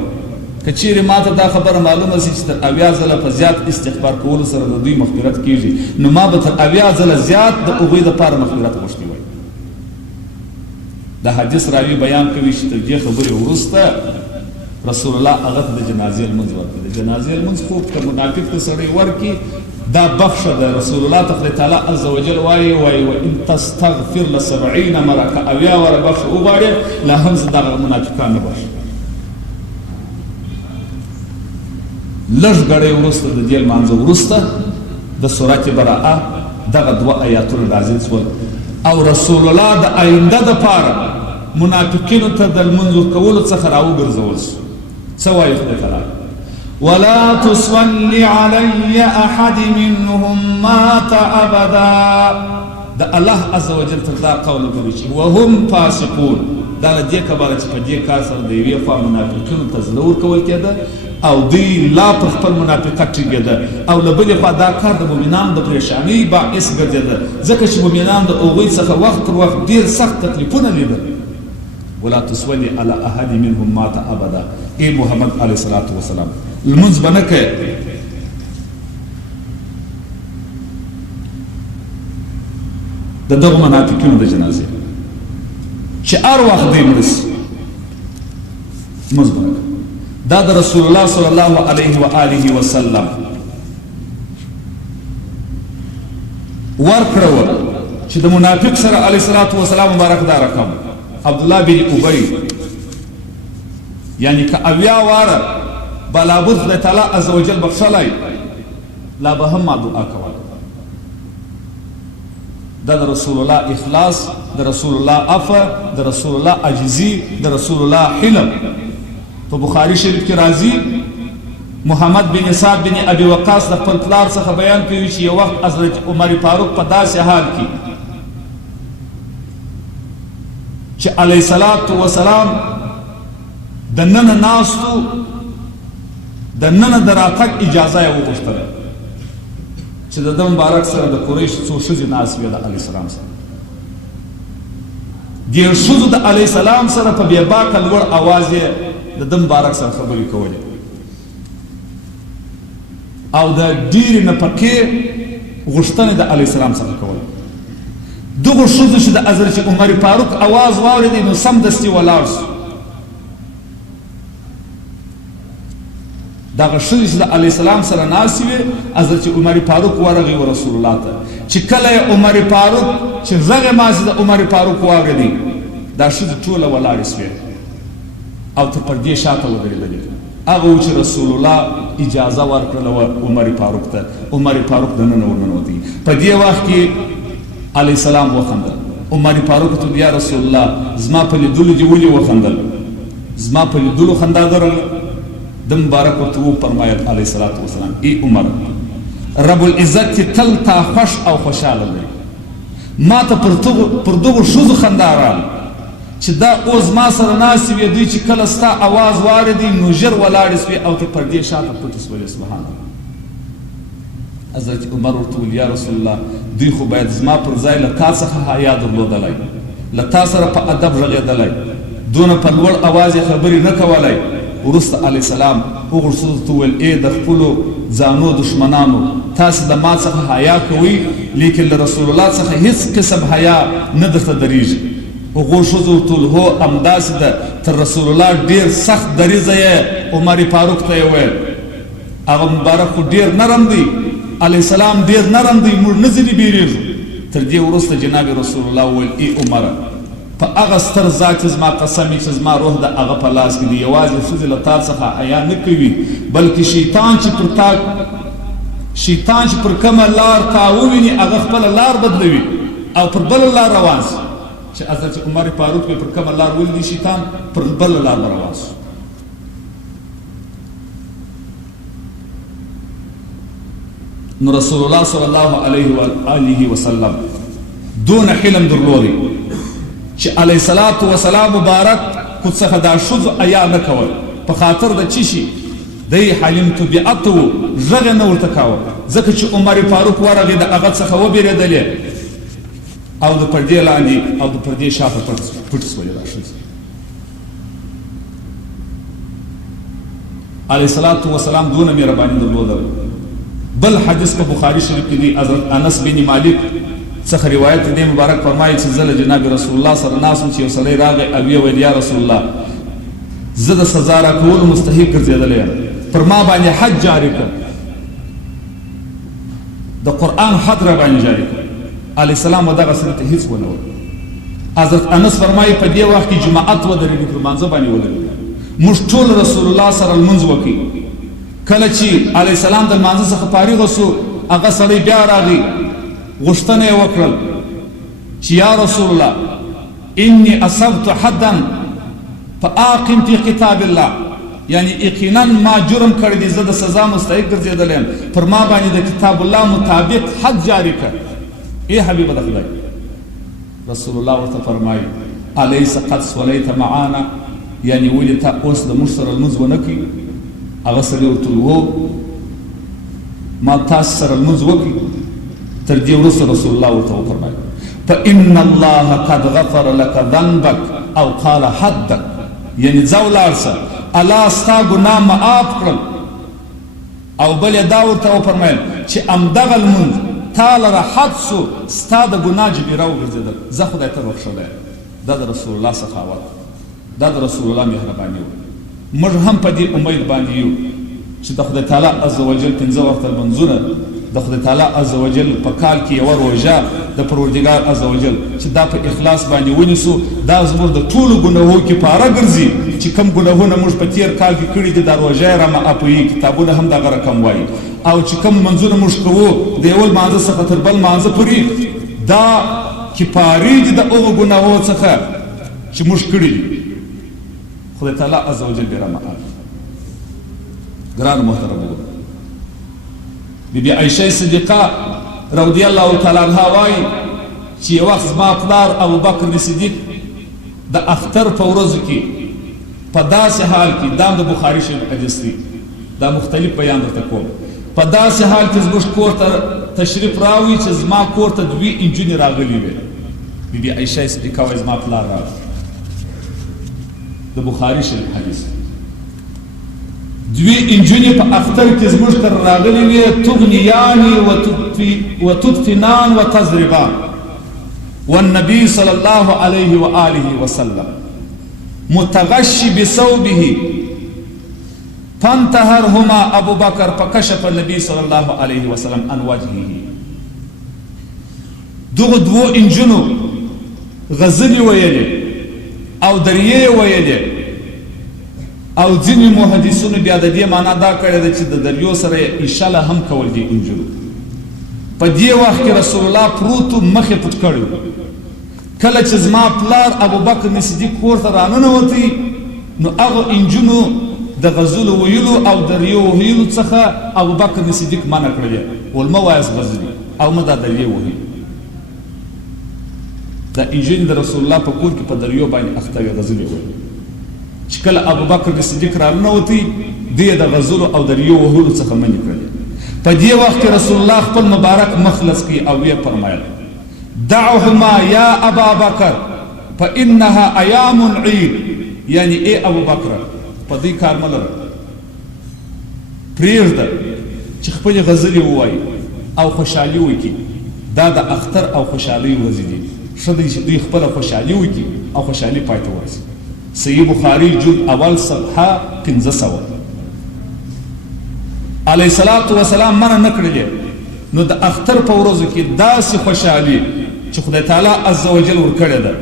که چیرې ما ته دا خبره معلومه سي چې تر 80 ځله په زیات استغفار کولو سره د دوی مغفرت کیږي، نو ما به تر 80 ځله زیات د هغوی دپاره مغفرت غوښتي وای. د حدیث راوي بیان کوي چې تر دې خبرې وروسته رسول الله هغه ته د جنازې لمونځ ورکړي. د جنازې لمونځ خو که منافق ته سړی ورکړي دا بخښه ده. رسول الله ته خدای تعالی عز وجل وایي وان تستغفر ل70 مره که 80 واره بخښه وغواړې لا هم زه دغه منافقان نه بخښم. لږ ګړی وروسته د دې لمانځه وروسته د سورت براءه دغه 2 آیاتونه نازل شول او رسول الله د آینده دپاره منافقینو ته د لمونځ ورکولو څخه راوګرځول شو. څه وایي خدای تعالی؟ ولا تصل علي احد منهم مات ابدا. د الله عز وجل تر دا قول وکړي چې وهم فاسقون. دا له دې کبره چې په دې کار سره د یوې خوا منافقینو ته زړه ورکول کېده او دوی لا پر خپل منافقت ټینګېده او له بلې خوا دا کار د مؤمنانو د پریشانۍ باعث ګرځېده ځکه چې مؤمنان د هغوی څخه وخت پر وخت ډېر سخت تکلیفونه لیدل. ولا تصلي على احد منهم مات ابدا. ای محمد علیه الصلاة والسلام لمونځ به نه کوې د دغو منافقینو د جنازې چې هر وخت دوی مړه سي لمونځ به نه کوې. دا د رسول الله صلی الله علیه و آله وسلم ورکړه وه چې د منافق سره علیه الصلاة والسلام مبارک دا رقم عبدالله بن ابی یعنی که 80 واره به لابد خدای تعالی عز وجل بخښلی لا به هم ما دعا کوله. دا د رسول الله اخلاص، د رسول الله عفو، د رسول الله عجزي، د رسول الله حلم. په بخاري شریف کې راځي محمد بن سعد بن ابي وقاص د خپل پلار څخه بیان کوي چې یو وخت حضرت عمر فاروق په داسې حال کې چې علیه الصلاة والسلام د ننه ناستو د ننه د راتګ اجازه یې وغوښتله چې د ده مبارک سره د قریش څو ښځې ناست وې د علیه السلام سره. دې ښځو د علیه السلام سره په بې باکه لوړ اواز یې د ده مبارک سره خبرې کولې او د ډېرې نفقې غوښتنې د علیه السلام څخه کوله. دغو ښځو چې د حضرت عمر فاروق اواز واورېدی نو سمدستي ولاړ شو. دغه ښځې چې د علیه السلام سره ناستې وې حضرت عمر فاروق ورغی و رسول الله ته چې کله یې عمر فاروق چې غږ یې ماسې د عمر فاروق واورېدی دا ښځې ټوله ولاړې سوې او تر پردې شاته ودرېدلې. هغه و چې رسول الله اجازه ورکړله وه عمر فاروق ته. عمر فاروق دننه ورننوتی. په دې وخت کې علیه السلام وخندل. عمر فاروق ته یا رسول الله زما په لیدلو دې ولې وخندل؟ زما په لیدلو خندا درله؟ د مبارک ورته وفرمایل علیه الصلاة والسلام ای عمر رب العزت چې تل تا خوښ او خوشحاله لري. ما ته پر دغو ښځو خندا راغله چې دا اوس ما سره ناستې وې دوی چې کله ستا اواز واورېدی نو ژر ولاړې سوې او تر پردې شاته پټې سولې. سبحان الله. حضرت عمر ورته وویل یا رسول الله دوی خو باید زما پر ځای له تا څخه حیا درلودلی، له تا سره په ادب غږېدلی، دونه په لوړ اواز یې خبرې نه کولی. وروسته علیه السلام هغو ښځو ته وویل ای د خپلو ځانو دښمنانو تاسې د ما څخه حیا کوئ لیکن له رسول الله څخه هیڅ قسم حیا نه درته درېږي. هغو ښځو ورته وویل هو همداسې ده تر رسول الله ډېر سخت دریځه یې عمر فاروق ته یې ویل. هغه مبارک خو ډېر نرم دی، علیه السلام ډېر نرم دی، موږ نه ځینې بیریږو. تر دې وروسته جناب رسول الله وویل ای عمره په هغه ستر ذات چې زما قسم چې زما روح د هغه په لاس کې دی یوازې ښځې له تا څخه حیا نه کوي بلکې شیطان چې پر کومه لار تا وویني هغه خپله لار بدلوي او پر بله لار روان شي. چې حضرت عمر فاروق به پر کومه لار ولیدي شیطان پر بله لار به روان شو. نو رسول الله صلی الله علیه و آله وسلم دون حلم درلودی چې علیه الصلاة وسلام مبارک خود څخه دا ښځو حیا نه کول په خاطر د چی شي دی حلمت بیعته غږ نه ورته کاوه ځکه چې عمر فاروق ورغی د هغه څخه وبېرېدلې او د پردې لاندې او د پردې شاته پټ شولې دا ښځې علیه الصلاة وسلام دونه مهرباني درلوده بل حدیث په بخاري شریف کې دی حضرت انس بن مالک څخه روایت دی مبارک فرمایي چې زه له جناب رسول الله سره ناست وم چې یو سړی راغی او ویې ویل یا رسول الله زه د سزا راکولو مستحق ګرځېدلی یم پر ما باندې حد جاري کړ د قرآن حد را باندې جاري کړ علیه السلام و دغه سړي ته هېڅ ونه ویل حضرت انس فرمایي په دې وخت کې جماعت ودرېدو پر لمانځه باندې ودرېدو موږ ټول رسول الله سره لمونځ وکړي کله چې علیه السلام د لمانځه څخه فارغ سو هغه سړی بیا راغی غوښتنه یې وکړل چې یا رسول الله انی اصبت حدا فاقم فی کتاب الله یعنی یقینا ما جرم کړی دی زه د سزا مستحق ګرځېدلی یم پر ما باندې د کتاب الله مطابق حد جاری کړ ای حبیب د خدای رسول الله ورته فرمایي الیس قد صلیت معانا یعنی ولې تا اوس د موږ سره لمونځ ونه کړي هغه سړي ورته وویل ما تاسو سره لمونځ وکړي تر دې وروسته رسول الله ورته وفرمایي فإن الله قد غفر لك ذنبك او قال حدك یعنی ځه ولاړ شه الله ستا ګناه معاف کړل او بل یې دا ورته وفرمیل چې همدغه لمونځ تا لره حد سو ستا د ګناه جبیره وګرځېدل ځه خدای ته بخښلی دا د رسول الله سخاوت دا د رسول الله مهرباني وه موږ هم په دې امید باندې یو چې د خدای تعالی عز وجل 5 وخته لمونځونه د خدای تعالی عز وجل په کال کې یوه روژه د پروردګار عز وجل چې دا په اخلاص باندې ونیسو دا زموږ د ټولو ګناهو کفاره ګرځي چې کوم ګناهونه موږ په تېر کال کې کړي دي دا روژه یې رامعافوي کتابونه هم دغه رقم وایي او چې کوم منځونه موږ کوو د یو لمانځه څخه تر بل لمانځه پورې دا کفارې دي د هغو ګناهو څخه چې موږ کړي دي خدای تعالی عز وجل بې رامعاف ګرانو محترمو بیبي عایشه صدیقه رضی الله تعالی عنها وایي چې یو وخت زما پلار ابوبکر صدیق د اختر په ورځو کې په داسې حال کې دا د بخاري شریف حدیث دی دا مختلف بیان درته کوم په داسې حال کې زموږ کور ته تشریف راوړي چې زما کور ته 2 نجونې راغلي وې بیبي عایشه صدیقه وایي زما پلار راغی د بخاري شریف حدیث 2 نجونې په اختر کې زموږ ته راغلي وې تغنیانې وتدفنان وتضربان والنبي صلى الله عليه وآله وسلم متغشي بثوبه فانتهرهما أبو بكر فكشف النبي صلى الله عليه وسلم عن وجهه دغه 2 انجونو غزلي ویلې او دریې ویلې او ځینې محدثونو بیا د دې معنا دا کړې ده چې د دریو سره اشاره هم کول دي انجونو په دې وخت کې رسول الله پروتو مخې پټ کړی کله چې زما پلار ابوبکر صدیق کور ته راننوتی نو هغه انجونو د غزلو ویلو او دریو ویلو څخه ابوبکر صدیق منع کړی ول مه وایاس غزلي او مه دا دریو وهي دا انجین د رسول الله په کور کې په دریو باندې اخته غزلې ویل چې کله ابوبکر صدیق راننوتی دی د غزلو او دریو وهلو څخه منع کړی په دې وخت رسول الله خپل مبارک مخلص کی او یې فرمایل دعهما یا ابا بکر فانها ایام عید یعنی ای ابو بکر په دې کار ملر پریږده چې خپل غزلې ووایي او خوشحالي وکړي دا د اختر او خوشحالي ورځې دي ښه دی چې دوی خپله خوشحالي وکړي او خوشحالي پای ته ورسي صحیح بخاري جلد اول صفحه 500 علیه الصلاة والسلام منع نه کړلې نو د اختر په ورځو کې داسې خوشحالي چې خدای تعالی عز وجل ورکړې ده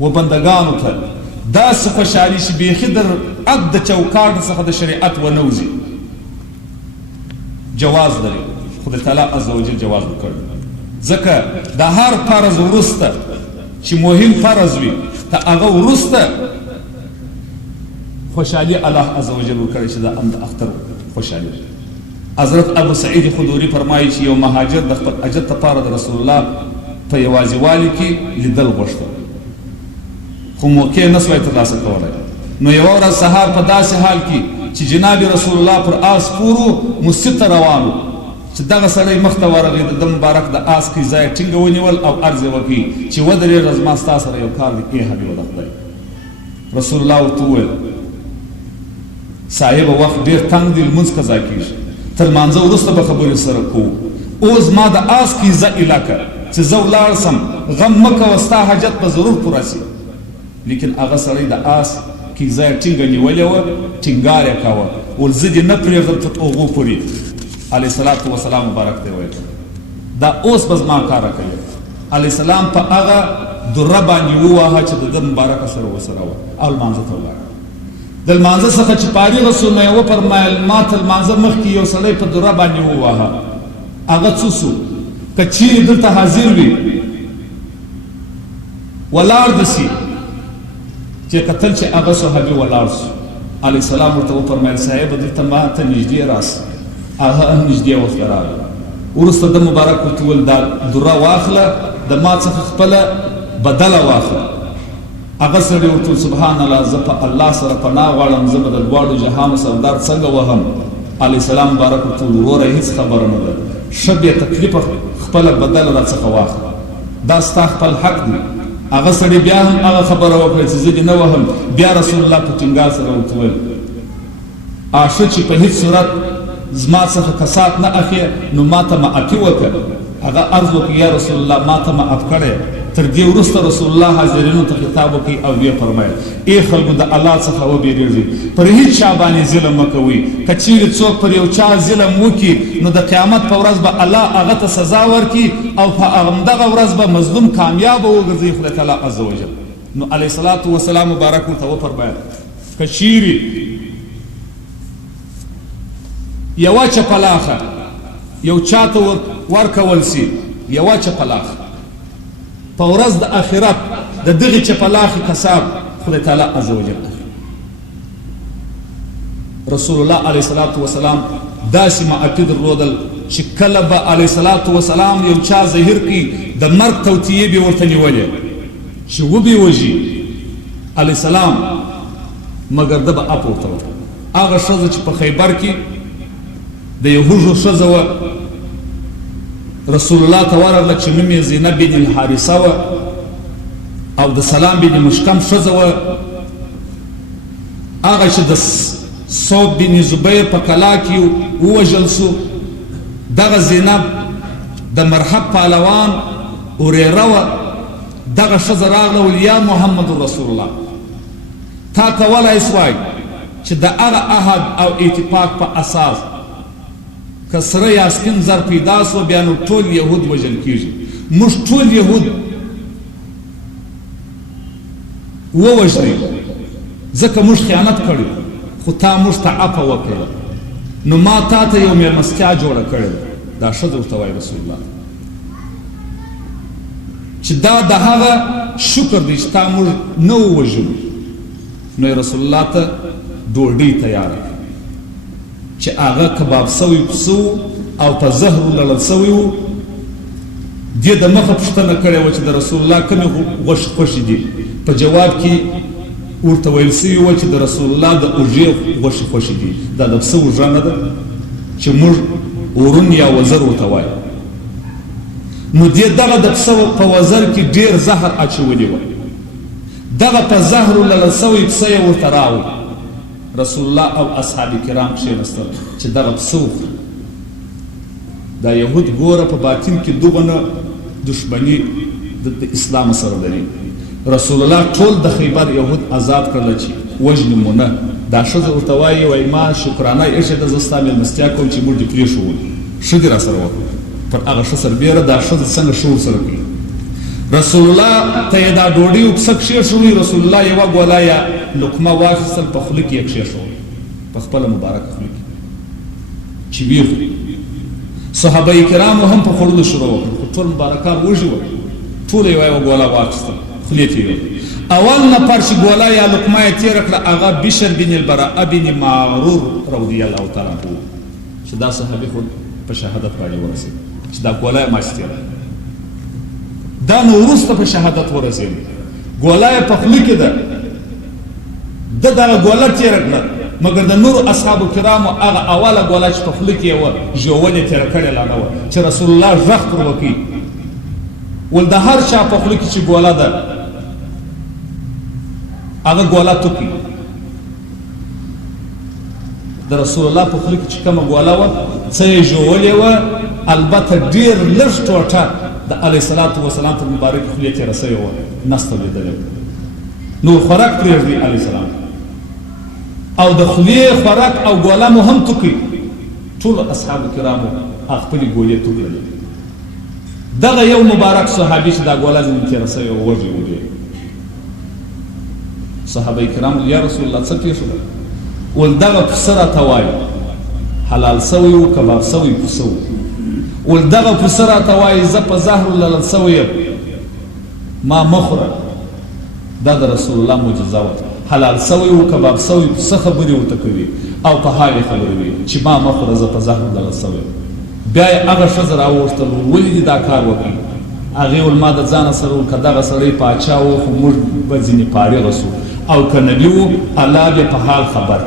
و بندګانو ته داسې خوشحالي چې بیخي در عد د چوکاټ څخه د شریعت ونوځي جواز لري خدای تعالی عز وجل جواز ورکړی ځکه د هر فرض وروسته چې مهم فرض وي ته هغه وروسته خوشحالي الله عز وجل ورکړی چې دا د اختر خوشحالي حضرت ابو سعید خدوري فرمایي چې یو مهاجر د خپل اجر لپاره د رسول الله په یوازیوالي کې لیدل غوښتل خو موقع نه سوای ترلاسه کولی نو یوه ورځ سهار په داسې حال کې چې جناب رسول الله پر آس پورو مسجد ته روان و چې دغه سړی مخ ته ورغی د ده مبارک د آس کې ځای ټینګه ونیول او عرض یې وکړي چې ودرېږه زما ستا سره یو کار دی ای حبیب د خدای رسول الله ورته وویل صاحب وخت ډېر تنګ دی لمونځ قضا کېږي تر لمانځه وروسته به خبرې سره کوو اوس ما د آس کیزه ایله کړه چې زه ولاړ سم غم مه کوه ستا حاجت به ضرور پوره سي لیکن هغه سړی د آس کیزه یې ټینګه نیولې وه ټینګار یې کاوه ول زه دې نه پرېږدم تر اوغو پورې علیه الصلاة وسلام مبارک ته ویل دا اوس به زما کاره کوي علیه السلام په هغه دره باندې وواهه چې د ده مبارکه سره ورسره وه او لمانځه ته ولاړ د لمانځه څخه چې فارغه سو نو یې وفرمیل ما ته لمانځه مخکې یو سړی په دره باندې وواهه هغه څه سو که چیرې دلته حاضر وي ولاړ دسي چې کتل چې هغه صحابي ولاړ سو علیه السلام ورته وفرمیل صاحب دلته ما ته نږدې راس هغه هم نږدې ورته راغی وروسته د مبارک ورته وویل دا دره واخله د ما څخه خپله بدله واخله هغه سړي ورته وویل سبحان الله زه په الله سره پناه غواړم زه به د دواړو جهانو سردار څنګه وهم علیه السلام مبارک ورته وویل وروره هېڅ خبره نه ده ښه بې تکلیفه خپله بدله راڅخه واخله دا ستا خپل حق دی هغه سړي بیا هم هغه خبره وکړه چې زه دې نه وهم بیا رسول الله په ټینګار سره ورته وویل آشه چې په هېڅ صورت زما څخه کسات نه اخی نو ما ته معافي وکړه هغه عرض وکړي یا رسول الله ما ته معاف کړی تر دې وروسته رسول الله حاضرینو ته خطاب وکړي او ویې فرمایل ای خلکو د الله څخه وبېرېږئ پر هېڅ چا باندې ظلم مه کوئ که چیرې څوک پر یو چا ظلم وکړي نو د قیامت په ورځ به الله هغه ته سزا ورکړي او په همدغه ورځ به مظلوم کامیابه وګرځوي خدای تعالی عز وجل نو علیه الصلاة وسلام مبارک ورته وفرمایل که چیرې یوه چپلاخه یو چاته ورکول سي یوه چپلاخه په ورځ د آخرت د دغې چپلاخې کساب خدای تعالی عز وجل رسول الله علیه الصلاة وسلام داسې معافي درلودل چې کله به علیه الصلاة وسلام یو چا ظاهر کړي د مرګ توطیې به ورته نیولې چې وبې وژي علیه السلام مګر ده به اپورته وکړه هغه ښځه چې په خیبر کې د یهودو ښځه وه رسول الله ته ورغله چې نوم یې زینب بن الحارثه وه او د سلام بن مشکم ښځه وه هغه چې د صوب بن زبیر په کلا کې ووژل سو دغه زینب د مرحب پهلوان اوریره وه دغه ښځه راغله ویل یا محمد رسول الله تا کولی سوای چې د هغه عهد او اتفاق په اساس که سره یا سپین زر پیدا سو بیا نو ټول یهود وژل کېږي موږ ټول یهود ووژنئ ځکه موږ خیانت کړی خو تا موږ ته عفه وکړه نو ما تا ته یو مېلمستیا جوړه کړې ده دا ښځه ورته وایي رسول الله چې دا د هغه شکر دی چې تا موږ نه ووژلو نو یې رسول الله ته ډوډۍ تیاره کړه چې هغه کباب سوی پسه او په زهرو لړل سوی و دې د مخه پوښتنه کړې وه چې د رسول الله کومې غوښې خوښې دي په جواب کې ورته ویل سوي وه چې د رسول الله د اوږې غوښې خوښې دي دا د پسه اوږه نه ده چې موږ ورون یا وزر ورته وایو نو دې دغه د پسه په وزر کې ډېر زهر اچولي وه دغه په زهرو لړل سوی پسه یې ورته راوړ رسول الله او اصحاب کرام کښېنستل چې دغه پسه وخوري دا یهود ګوره په باطن کې دغونه دشمني د اسلام سره لري رسول الله ټول د خیبر یهود آزاد کړل چې وژني مو نه دا ښځه ورته وایي وایي ما شکرانه ایښې ده زه ستا مېلمستیا کوم چې موږ دې پرېښوول ښه دې راسره وکړه پر هغه ښه سربیره دا ښځه څنګه ښه ورسره کوي رسول الله ته یې دا ډوډۍ و پسه کښېښوي رسول الله یوه ګوله یا لقمه واخیستل په خوله کې یې کښېښول په خپله مبارکه خوله کې چې ویې خوري صحابه کرامو هم په خوړلو شروع وکړه خو ټول مبارکان وږي وه ټوله یوه یوه ګوله واخیستل خولې ته یې اول نفر چې ګوله یا لقمه یې تېره کړه هغه بشر بن البراء بن معرور رضی الله تعالی عنه چې دا صحابي خو په شهادت باندې ورسېد چې دا ګوله یې ماسې تېره دا نو وروسته په شهادت ورسېد ګوله یې په خوله کې ده ده دغه ګوله تېره کړه مګر د نورو اصحابو کرامو هغه اوله ګوله چې په خوله کې یې وه ژول یې تېره کړې لا نه وه چې رسول الله غږ پر وکړي ول د هر چا په خوله کې چې ګوله ده هغه ګوله توکي د رسول الله په خوله کې چې کومه ګوله وه څه یې ژولې وه البته ډېر لږ ټوټه د علیه صلات وسلام په مبارکې خولې کې رسوې وه نسته لیدلې نور خوراک پرېږدي علیه السلام او د خولې خوراک او ګوله مو هم توکي ټولو اصحابو کرامو خپلې ګولې توکړلې دغه یو مبارک صحابي چې دا ګوله زموږ کې رسوې وه وږې وږې صحابه کرام یا رسول الله څه پېښ شول ول دغه پسه راته وایي حلال سوی و کباب سوی پسه و ول دغه پسه راته وایي زه په زهرو للل سوی یم ما مه خوره دا د رسول الله معجزه وه حلال سوی و کباب سوی پسه خبرې ورته کوي او په حالې خبرې وي چې ما مه خوره زه په زهرو للل سوی یم بیا یې هغه ښځه راوغوښتل ولې دې دا کار وکړي هغې ول ما د ځانه سره ول که دغه سړی پاچا و خو موږ به ځینې فارغه سو او که نبي و الله بیا په حال خبر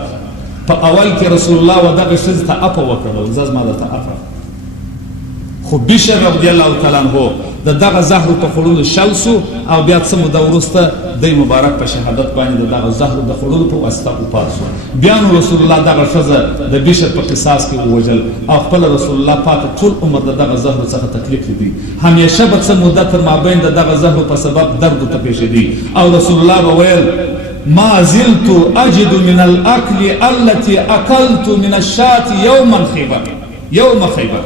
په اول کې رسول الله و دغه ښځې ته اپه وکړه زه زما درته اپه خو بشر رضی الله تعالی عنه د دغه زهرو په خوړلو شل سو او بیا څه موده وروسته دی مبارک په شهادت باندې د دغه زهرو د خوړلو په واسطه وفات سو بیا نو رسول الله دغه ښځه د بشر په قصاص کې ووژل او خپل رسول الله پاک ټول عمر د دغه زهرو څخه تکلیف لیدي همیشه به څه موده تر مابین د دغه زهرو په سبب درد ته پېښېدي او رسول الله به ویل ما زلت اجد من الاكل التي اكلت من الشاة يوم خيبر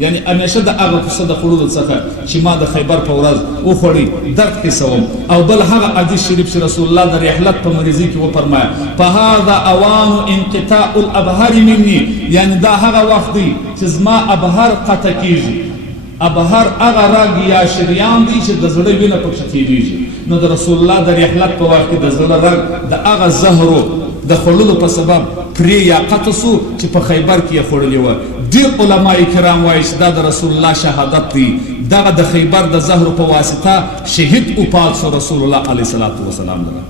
یعنی همیشه د هغه پسه د خوړلو څخه چې ما د خیبر په ورځ وخوړی درد حسوم او بل هغه حدیث شریف چې رسول الله د رحلت په مریضۍ کې وفرمایه فهذا اوان انقطاع الابهار مني یعنی دا هغه وخت دی چې زما ابهار قطع کیږي ابهار هغه رګ یا شریان دی چې د زړه وینه پکښې تېرېږي نو د رسول الله د رحلت په وخت کې د زړه رګ د هغه زهرو د خوړلو په سبب پرې یا قطع سو چې په خیبر کې یې خوړلې وه ډېر علما کرام وایي چې دا د رسول الله شهادت دی دغه د خیبر د زهرو په واسطه شهید وفات سو رسول الله علیه صلات وسلام لره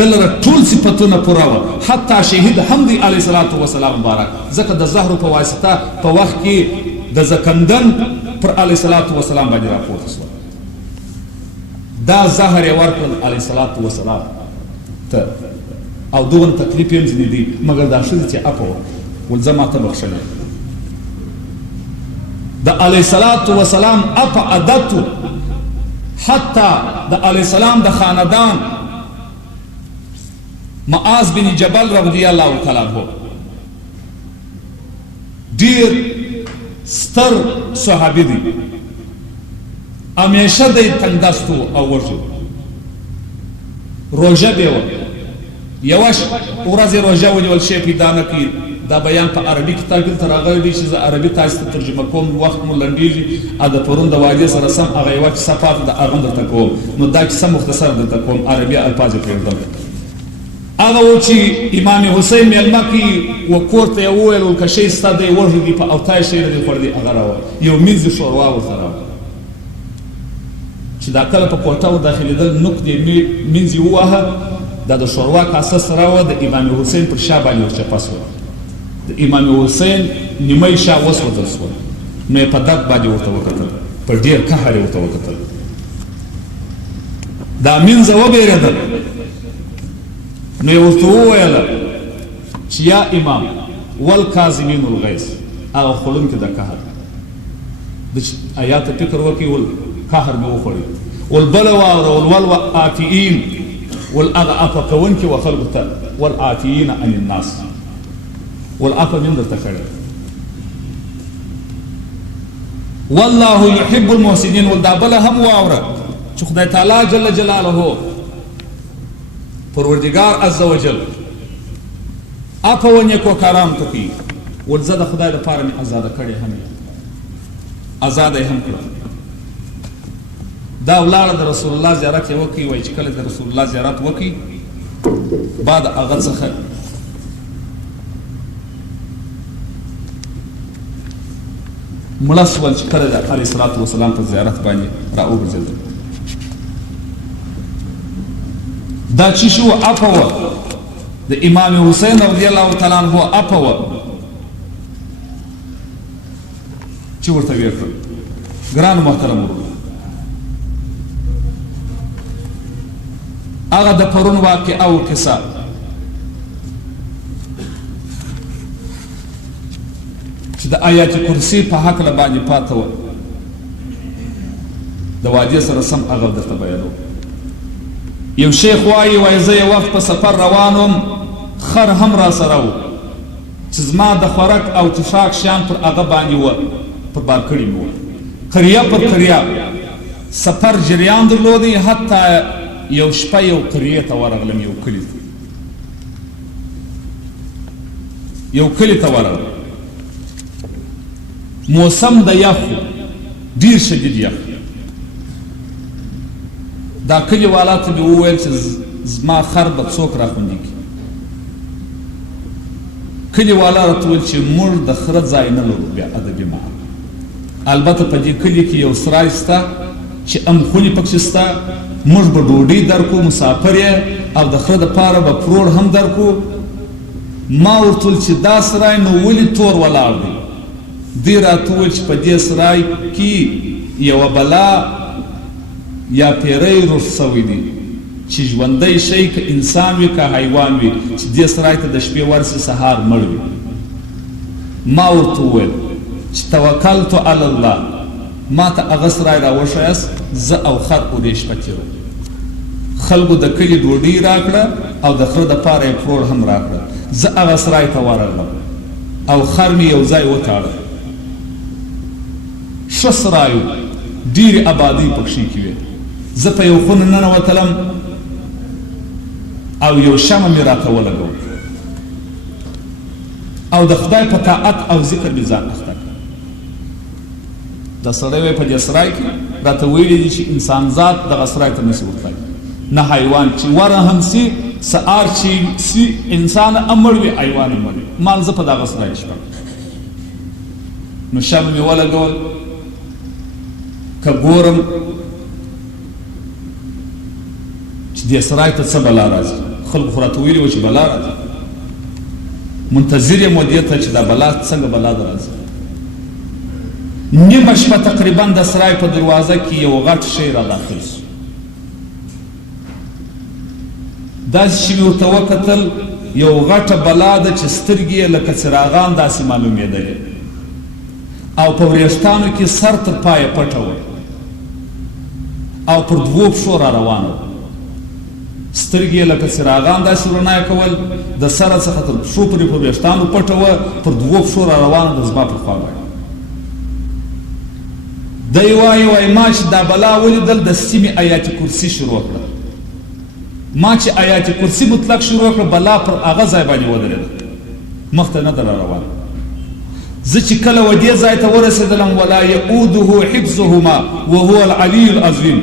ده لره ټول صفتونه پوره وه حتی شهید هم دی علیه صلات وسلام مبارک ځکه د زهرو په واسطه په وخت کې د زکندن پر علیه صلات وسلام باندې راپورته سوه دا زهر یې ورکړل علیه صلات وسلام ته او دغه تکلیف یې هم ځینې دی مګر دا ښځې چې اپه وه ول زه ماته بخښلی د علیه صلات وسلام اپه عادت حتی د علیه السلام د خاندان معاذ بن جبل رضی الله تعالی عنہ ډیر ستر صحابي دی همیشه د تنگدستو او وژو روژه به و یوه ورځ روژه ونیول شی پیدا نه کړي دا بیان په عربي کتاب کې تر راغلی دی چې زه عربي تاسو ته ترجمه کوم وخت مو لنډېږي او د پرون د واقعې سره سم هغه یوه کیسه پاتې ده هغه درته کوم نو دا کیسه مختصر درته کوم عربي الفاظ یې پرېږدم هغه و چې امام حسین میلمه کې و کور ته یې وویل که شی ستا دی وږی دي په اوتای شی نه دی خوړلی هغه راوړه یو مینځ شوروا ورته راوړه چې دا کله په کوټه وداخلېدل نوک دې مینځ یې وواهه دا د شوروا کاسه سره وه د امام حسین پر شا باندې ورچپه سوه د امام حسین نیمۍ شا وسوځل سوه نو یې په درد باندې ورته وکتل په ډېر قهر یې ورته وکتل دا مینځه وبېرېدل نو یې ورته وویله چې یا امام والکاظمین الغیظ هغه خوړونکي د قهر د آیات فکر وکړي ول قهر مې وخوړي ول بله واوره ول والعافیین ول هغه عفه کوونکي و خلکو ته والعافیین عن الناس ول عفه مې هم درته کړی والله یحب المحسنین ول دا بله هم واوره چې خدای تعالی جل جلاله پروردگار عز وجل اپا و نیکو کارام تو کی ول زه د خدای دپاره مې ازاده کړې هم ازاده یې هم کړه دا ولاړه د رسول الله زیارت یې وکړي وایي چې کله د رسول الله زیارت وکړي بعد هغه څخه مړه شول چې کله د علیه صلات وسلام په زیارت باندې را وګرځېدل دا چې شو اپوه د امام حسین رضی الله تعالی عنہ اپوه چې ورته ویې کړل ګران محترم ورونه هغه د پرون واقعه او قصه چې د آیات کرسی په هکله باندې پاته وه د واجه سره سم هغه درته بیانوم یو شیخ وایي زه یو وخت په سفر روانم خر هم را سره و چې زما د خوراک او تشاک شیان پر هغه باندې وه پر بار کړي مې وه قریه پر قریه سفر جریان درلودی حتی یو شپه یو قریې ته ورغلم یو کلي ته ورغلم موسم د یخ ډیر شدید یخ دا کلي والا ته مې وویل چې زما خر به څوک راخوندي کړي کلي والا راته وویل چې موږ د خره ځای نه لرو بیا ادبي معنا البته په دې کلي کې یو سرای شته چې امخونې پکښې شته موږ به ډوډۍ درکو مسافر یې او د خره دپاره به پروړ هم درکو ما ورته وویل چې دا سرای نو ولې تور ولاړ دی دوی راته وویل چې په دې سرای کې یوه بلا یا پیری روش سوی دی چې ژوندی شی که انسان وي که حیوان وي چې دې سرای ته د شپې ورسي سهار مړ وي ما ورته وویل چې توکلتو علی الله ما ته هغه سرای راوښیاست زه او خر اورې شپه تېرو خلکو د کلي ډوډۍ راکړه او د خره دپاره یې پروړ هم راکړه زه هغه سرای ته ورغلم او خر مې یو ځای وتاړه ښه سرای و ډېرې آبادۍ پکښې کې وې زه په یو خونه ننوتلم او یو شمع مې راته ولګول او د خدای په طاعت او ذکر مې ځان اخته کړ د سړی وی په دې سرای کې راته ویلي دي چې انسان ذات دغه سرای ته نسي ورتلی نه حیوان چې وره هم سي سهار چې سي انسان هم مړ وي حیوان هم مړ وي مال زه په دغه سرای شپه نو شمع مې ولګول که ګورم چې دې سرای ته څه بلا راځي خلکو خو راته ویلي وه چې بلا راځي منتظر یم و دې ته چې دا بلا څنګه بلا ده راځي نیمه شپه تقریبا د سرای په دروازه کې یو غټ شی را داخل سو داسې چې مې ورته وکتل یو غټه بلا ده چې سترګې یې لکه څراغان داسې معلومېدلې او په وریښتانو کې سر تر پایه پټه وه او پر دوو پښو را روانه وه سترګې یې لکه څراغان داسې رڼا یې کول د سره څخه تر پښو پورې په وریښتانو پټه وه پر دوو پښو را روانه د زما پر خوا باندې دی وایي ما چې دا بلا ولیدل د سیمې آیات کرسي شروع کړه ما چې آیات کرسي مطلق شروع کړه بلا پر هغه ځای باندې ودرېده مخته نه ده را روانه زه چې کله و دې ځای ته ورسېدلم ولا یعوده حفظهما وهو العلي العظیم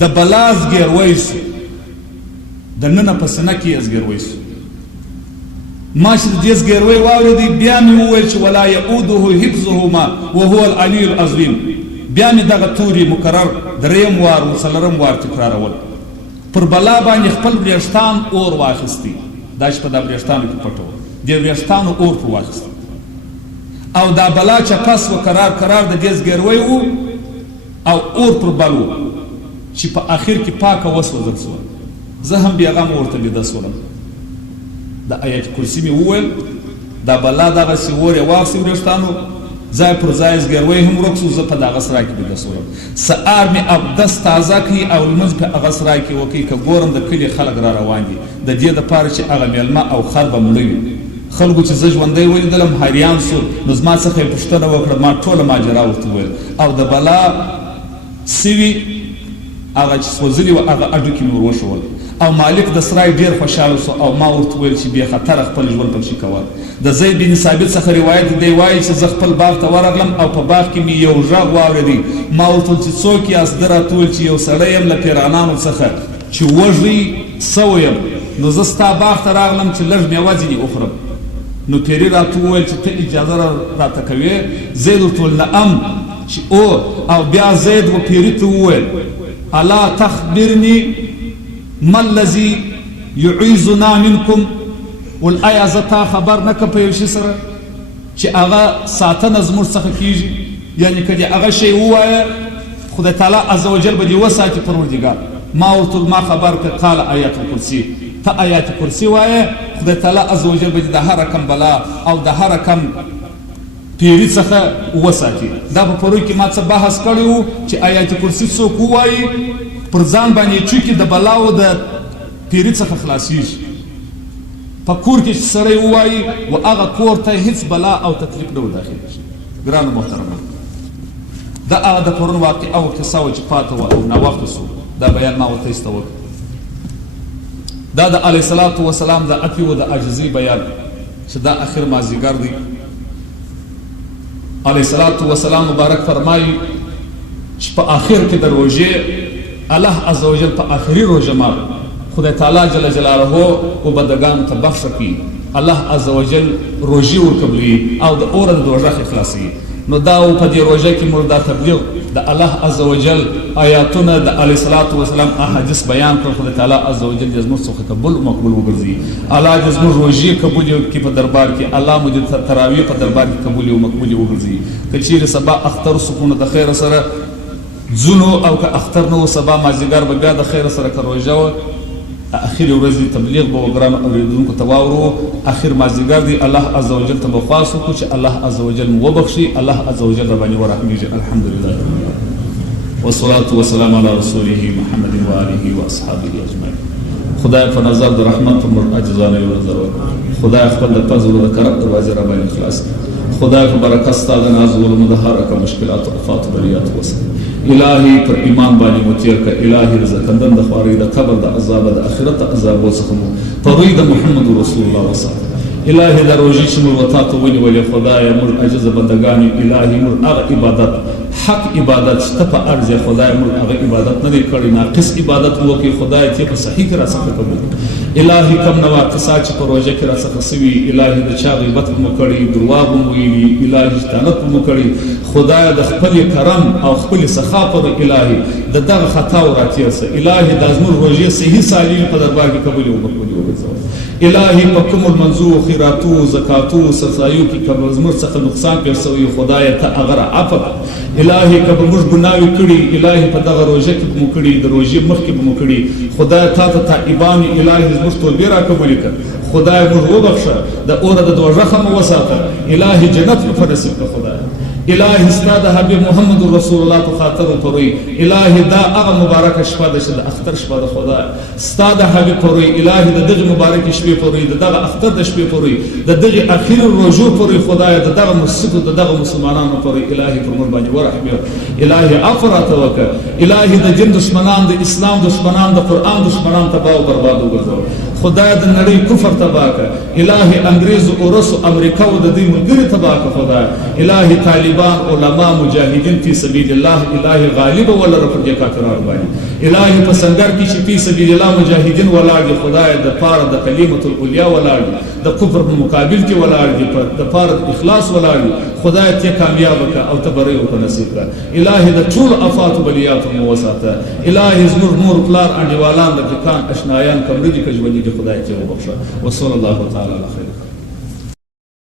د بلا زګیروی سو د ننه په سینه کې یې زګیروی سو ما چې د دې زګیروی واورېدی بیا مې وویل چې ولا یعوده حفظهما وهو العلي العظیم بیا مې دغه توري مکرر دریم وار و څلرم وار تکرارول پر بلا باندې خپل وریښتان اور واخیستی دا چې په دا وریښتانو کې پټ و دې وریښتانو اور پر واخیستی او دا بلا چپس و قرار د دې زګیروی و او اور پر بل و چې په آخر کې پاکه وسوځل سوه زه هم بیا هغه ورته لیده سولم د آیت کرسي مې وویل دا بلا دغسې اور یې واخیستې وریښتانو ځای پر ځای زګیروی هم ورک سو زه په دغه سرای کې بیده سولم سهار مې اودس تازه کړي او لمونځ په هغه سرای کې وکړي که ګورم د کلي خلک را روان دي د دې دپاره چې هغه میلمه او خر به مړه وي خلکو چې زه ژوندی ولیدلم حیران سو نو زما څخه یې پوښتنه وکړه ما ټوله ماجرا ورته وویل او د بلا سوي هغه چې سوځلي وه هغه اډوکي مې ور وښول او مالک د سرای ډېر خوشحاله سو او ما ورته وویل چې بې خطره خپل ژوند پکښې کوه د زید بن ثابت څخه روایت دی وایي چې زه خپل باغ ته ورغلم او په باغ کې مې یو غږ واورېدی ما ورته وویل چې څوک یاست ده راته وویل چې یو سړی یم له پیرانانو څخه چې وږی سوی یم نو زه ستا باغ ته راغلم چې لږ میوه ځینې وخورم نو پیري راته وویل چې ته اجازه راته کوې زید ورته وویل نعم چې او بیا زید و پیري ته وویل الا تخبرني ما الذي يعيذنا منكم ول آیا زه تا خبر نه کړم په یو شي سره چې هغه ساتنه زموږ څخه کېږي، یعنې که دې هغه شی ووایه خدای تعالی عز وجل به دې وساتي پروردګار. ما ورته ما خبر کړ قال آیات الکرسي، ته آیات کرسي وایه خدای تعالی عز وجل به دې د هر رقم بلا او د هر رقم پیری څخه وساتي. دا په پرون کې ما څه بحث کړی و چې آیات کرسي څوک ووایي پر ځان باندې چونکې د بلاو د پیری څخه خلاصیږي. په کور کې چې سړی ووایي و هغه کور ته هیڅ بلا او تکلیف نه وداخلېږي. ګرانو محترمانو، دا هغه د پرون واقعه او قصه وه چې پاته وه او ناوخته سو. دا بیان ما ورته ایسته وکړ. دا د علیه الصلاة وسلام د عفو و د عاجزۍ بیان چې دا اخر مازدیګر دی. علیه الصلاة وسلام مبارک فرمایي چې په آخر کې د روژې الله عز وجل په آخري روژه مات خدای تعالی جل جلاله و بندگانو ته بخښه کوي. الله عز وجل روژې ورقبلوي او د اوره د دوزخ خلاصوي. نو دا و په دې روژه کې موږ دا تبلیغ د الله عز وجل آیاتونه د علیه الصلاة وسلام احادیث بیان کړل. خدای تعالی عز وجل دې زموږ څخه قبول مقبول وګرځي. الله دې زموږ روژې قبول کړي په دربار کې. الله مو دې تراویح په دربار کې قبول او مقبول وګرځي. که چیرې سبا اختر سکونه د خیر سره ځونو او که اختر نه و سبا مازدیګر به بیا د خیر سره که روژه وه اخر ورځ دی تبلیغ به وګرانو اورېدونکو ته واورو. اخر مازدیګر دی الله عز وجل ته به خواست وکړو چې الله عز وجل مو وبخښي، الله عز وجل راباندې ورحمېږي. الحمدلله والصلاة والسلام على رسوله محمد وآله واصحابه اجمعین. خدای په نظر د رحمت په موږ عاجزانه یو نظر وکړه. خدای خپل د فضل او د کرم دروازې راباندې خلاص کړي. خدای په برکت ستا د ناز ولمو د هر رقم مشکلات او آفات بریات وسه. الهی پر ایمان باندې مو تیر کړه. الهی رزقندن د خوارۍ د قبر د عذاب د آخرت د عذابو څخه مو پروي د محمد رسول الله وساته. الهی د روژې چې موږ وتا ته ونیولې خدایه موږ عاجزه بندګان یو. الهی موږ هغه عبادت حق عبادت چې ته په عرض یې خدای موږ هغه عبادت نه دی کړی، ناقص عبادت مو وکړي خدای ته په صحیح کې راڅخه قبول کړي. الهی کم نواقصات چې په روژه کې راڅخه سوي الهی د چا غیبت مو کړي، درواغ مو ویلي، الهي شتانت مو کړي. خدای د خپل کرم او خپل سخا پر الهی د دغه خطا او راتیر سه الهی د زموږ روژې صحیح سالم په دربار کې قبول او مقبول وګرځوه. الهی په کوم المنظور خیراتو زکاتو سرسایو کې کبه زموږ څخه نقصان پېښ شوی خدای ته هغه عفو. الهی که به موږ ګناوې کړي الهی په دغه روژه کې به مو کړي، د روژې مخکې به مو کړي. خدای تا ته تائبان الهی زموږ توبې راقبولې کړه. خدای موږ وبخښه، د اوره د دوزخه مو وساته. الهی جنت مو په نصیب کړه. خدای الهی ستا د حبیب محمد رسول الله په خاطر وپروي. الهی دا هغه مبارکه شپه ده چې د اختر شپه ده. خدای ستا د حبیب پروي. الهی د دغه مبارکې شپې پروي، د دغه اختر د شپې پروي، د دغه اخر روژو پروي. خدای د دغه مسجد د دغه مسلمانانو پروي. الهی پر موږ باندې ورحمه. الهی عفو راته وکړه. الهی د جن دشمنان، د اسلام دشمنان، د قرآن دشمنان تباه او برباد وګرځوه. خدای د نړۍ کفر تباه کړه. الهی انګریز او روس او امریکا او د دې ملګري تباه کړه. خدای الهی طالبان علماء مجاهدین فی سبیل الله الهی غالب ولر پر دې کافرانو باندې. الهی په سنگر کې چې فی سبیل الله مجاهدین ولاړ دي خدای د پاره د کلمت العلیا ولاړ دي، د کفر په مقابل کې ولاړ دي، د پاره اخلاص ولاړ دي. خدای ته کامیاب کړه او تبرئ او نصیب کړه. الهی د ټول افات بلیات مو وساته. الهی زموږ مور پلار انډیوالان د ځکان اشنایان کمرې دي کژوندي خدای ته وبخښه. وصلی الله تعالی علیه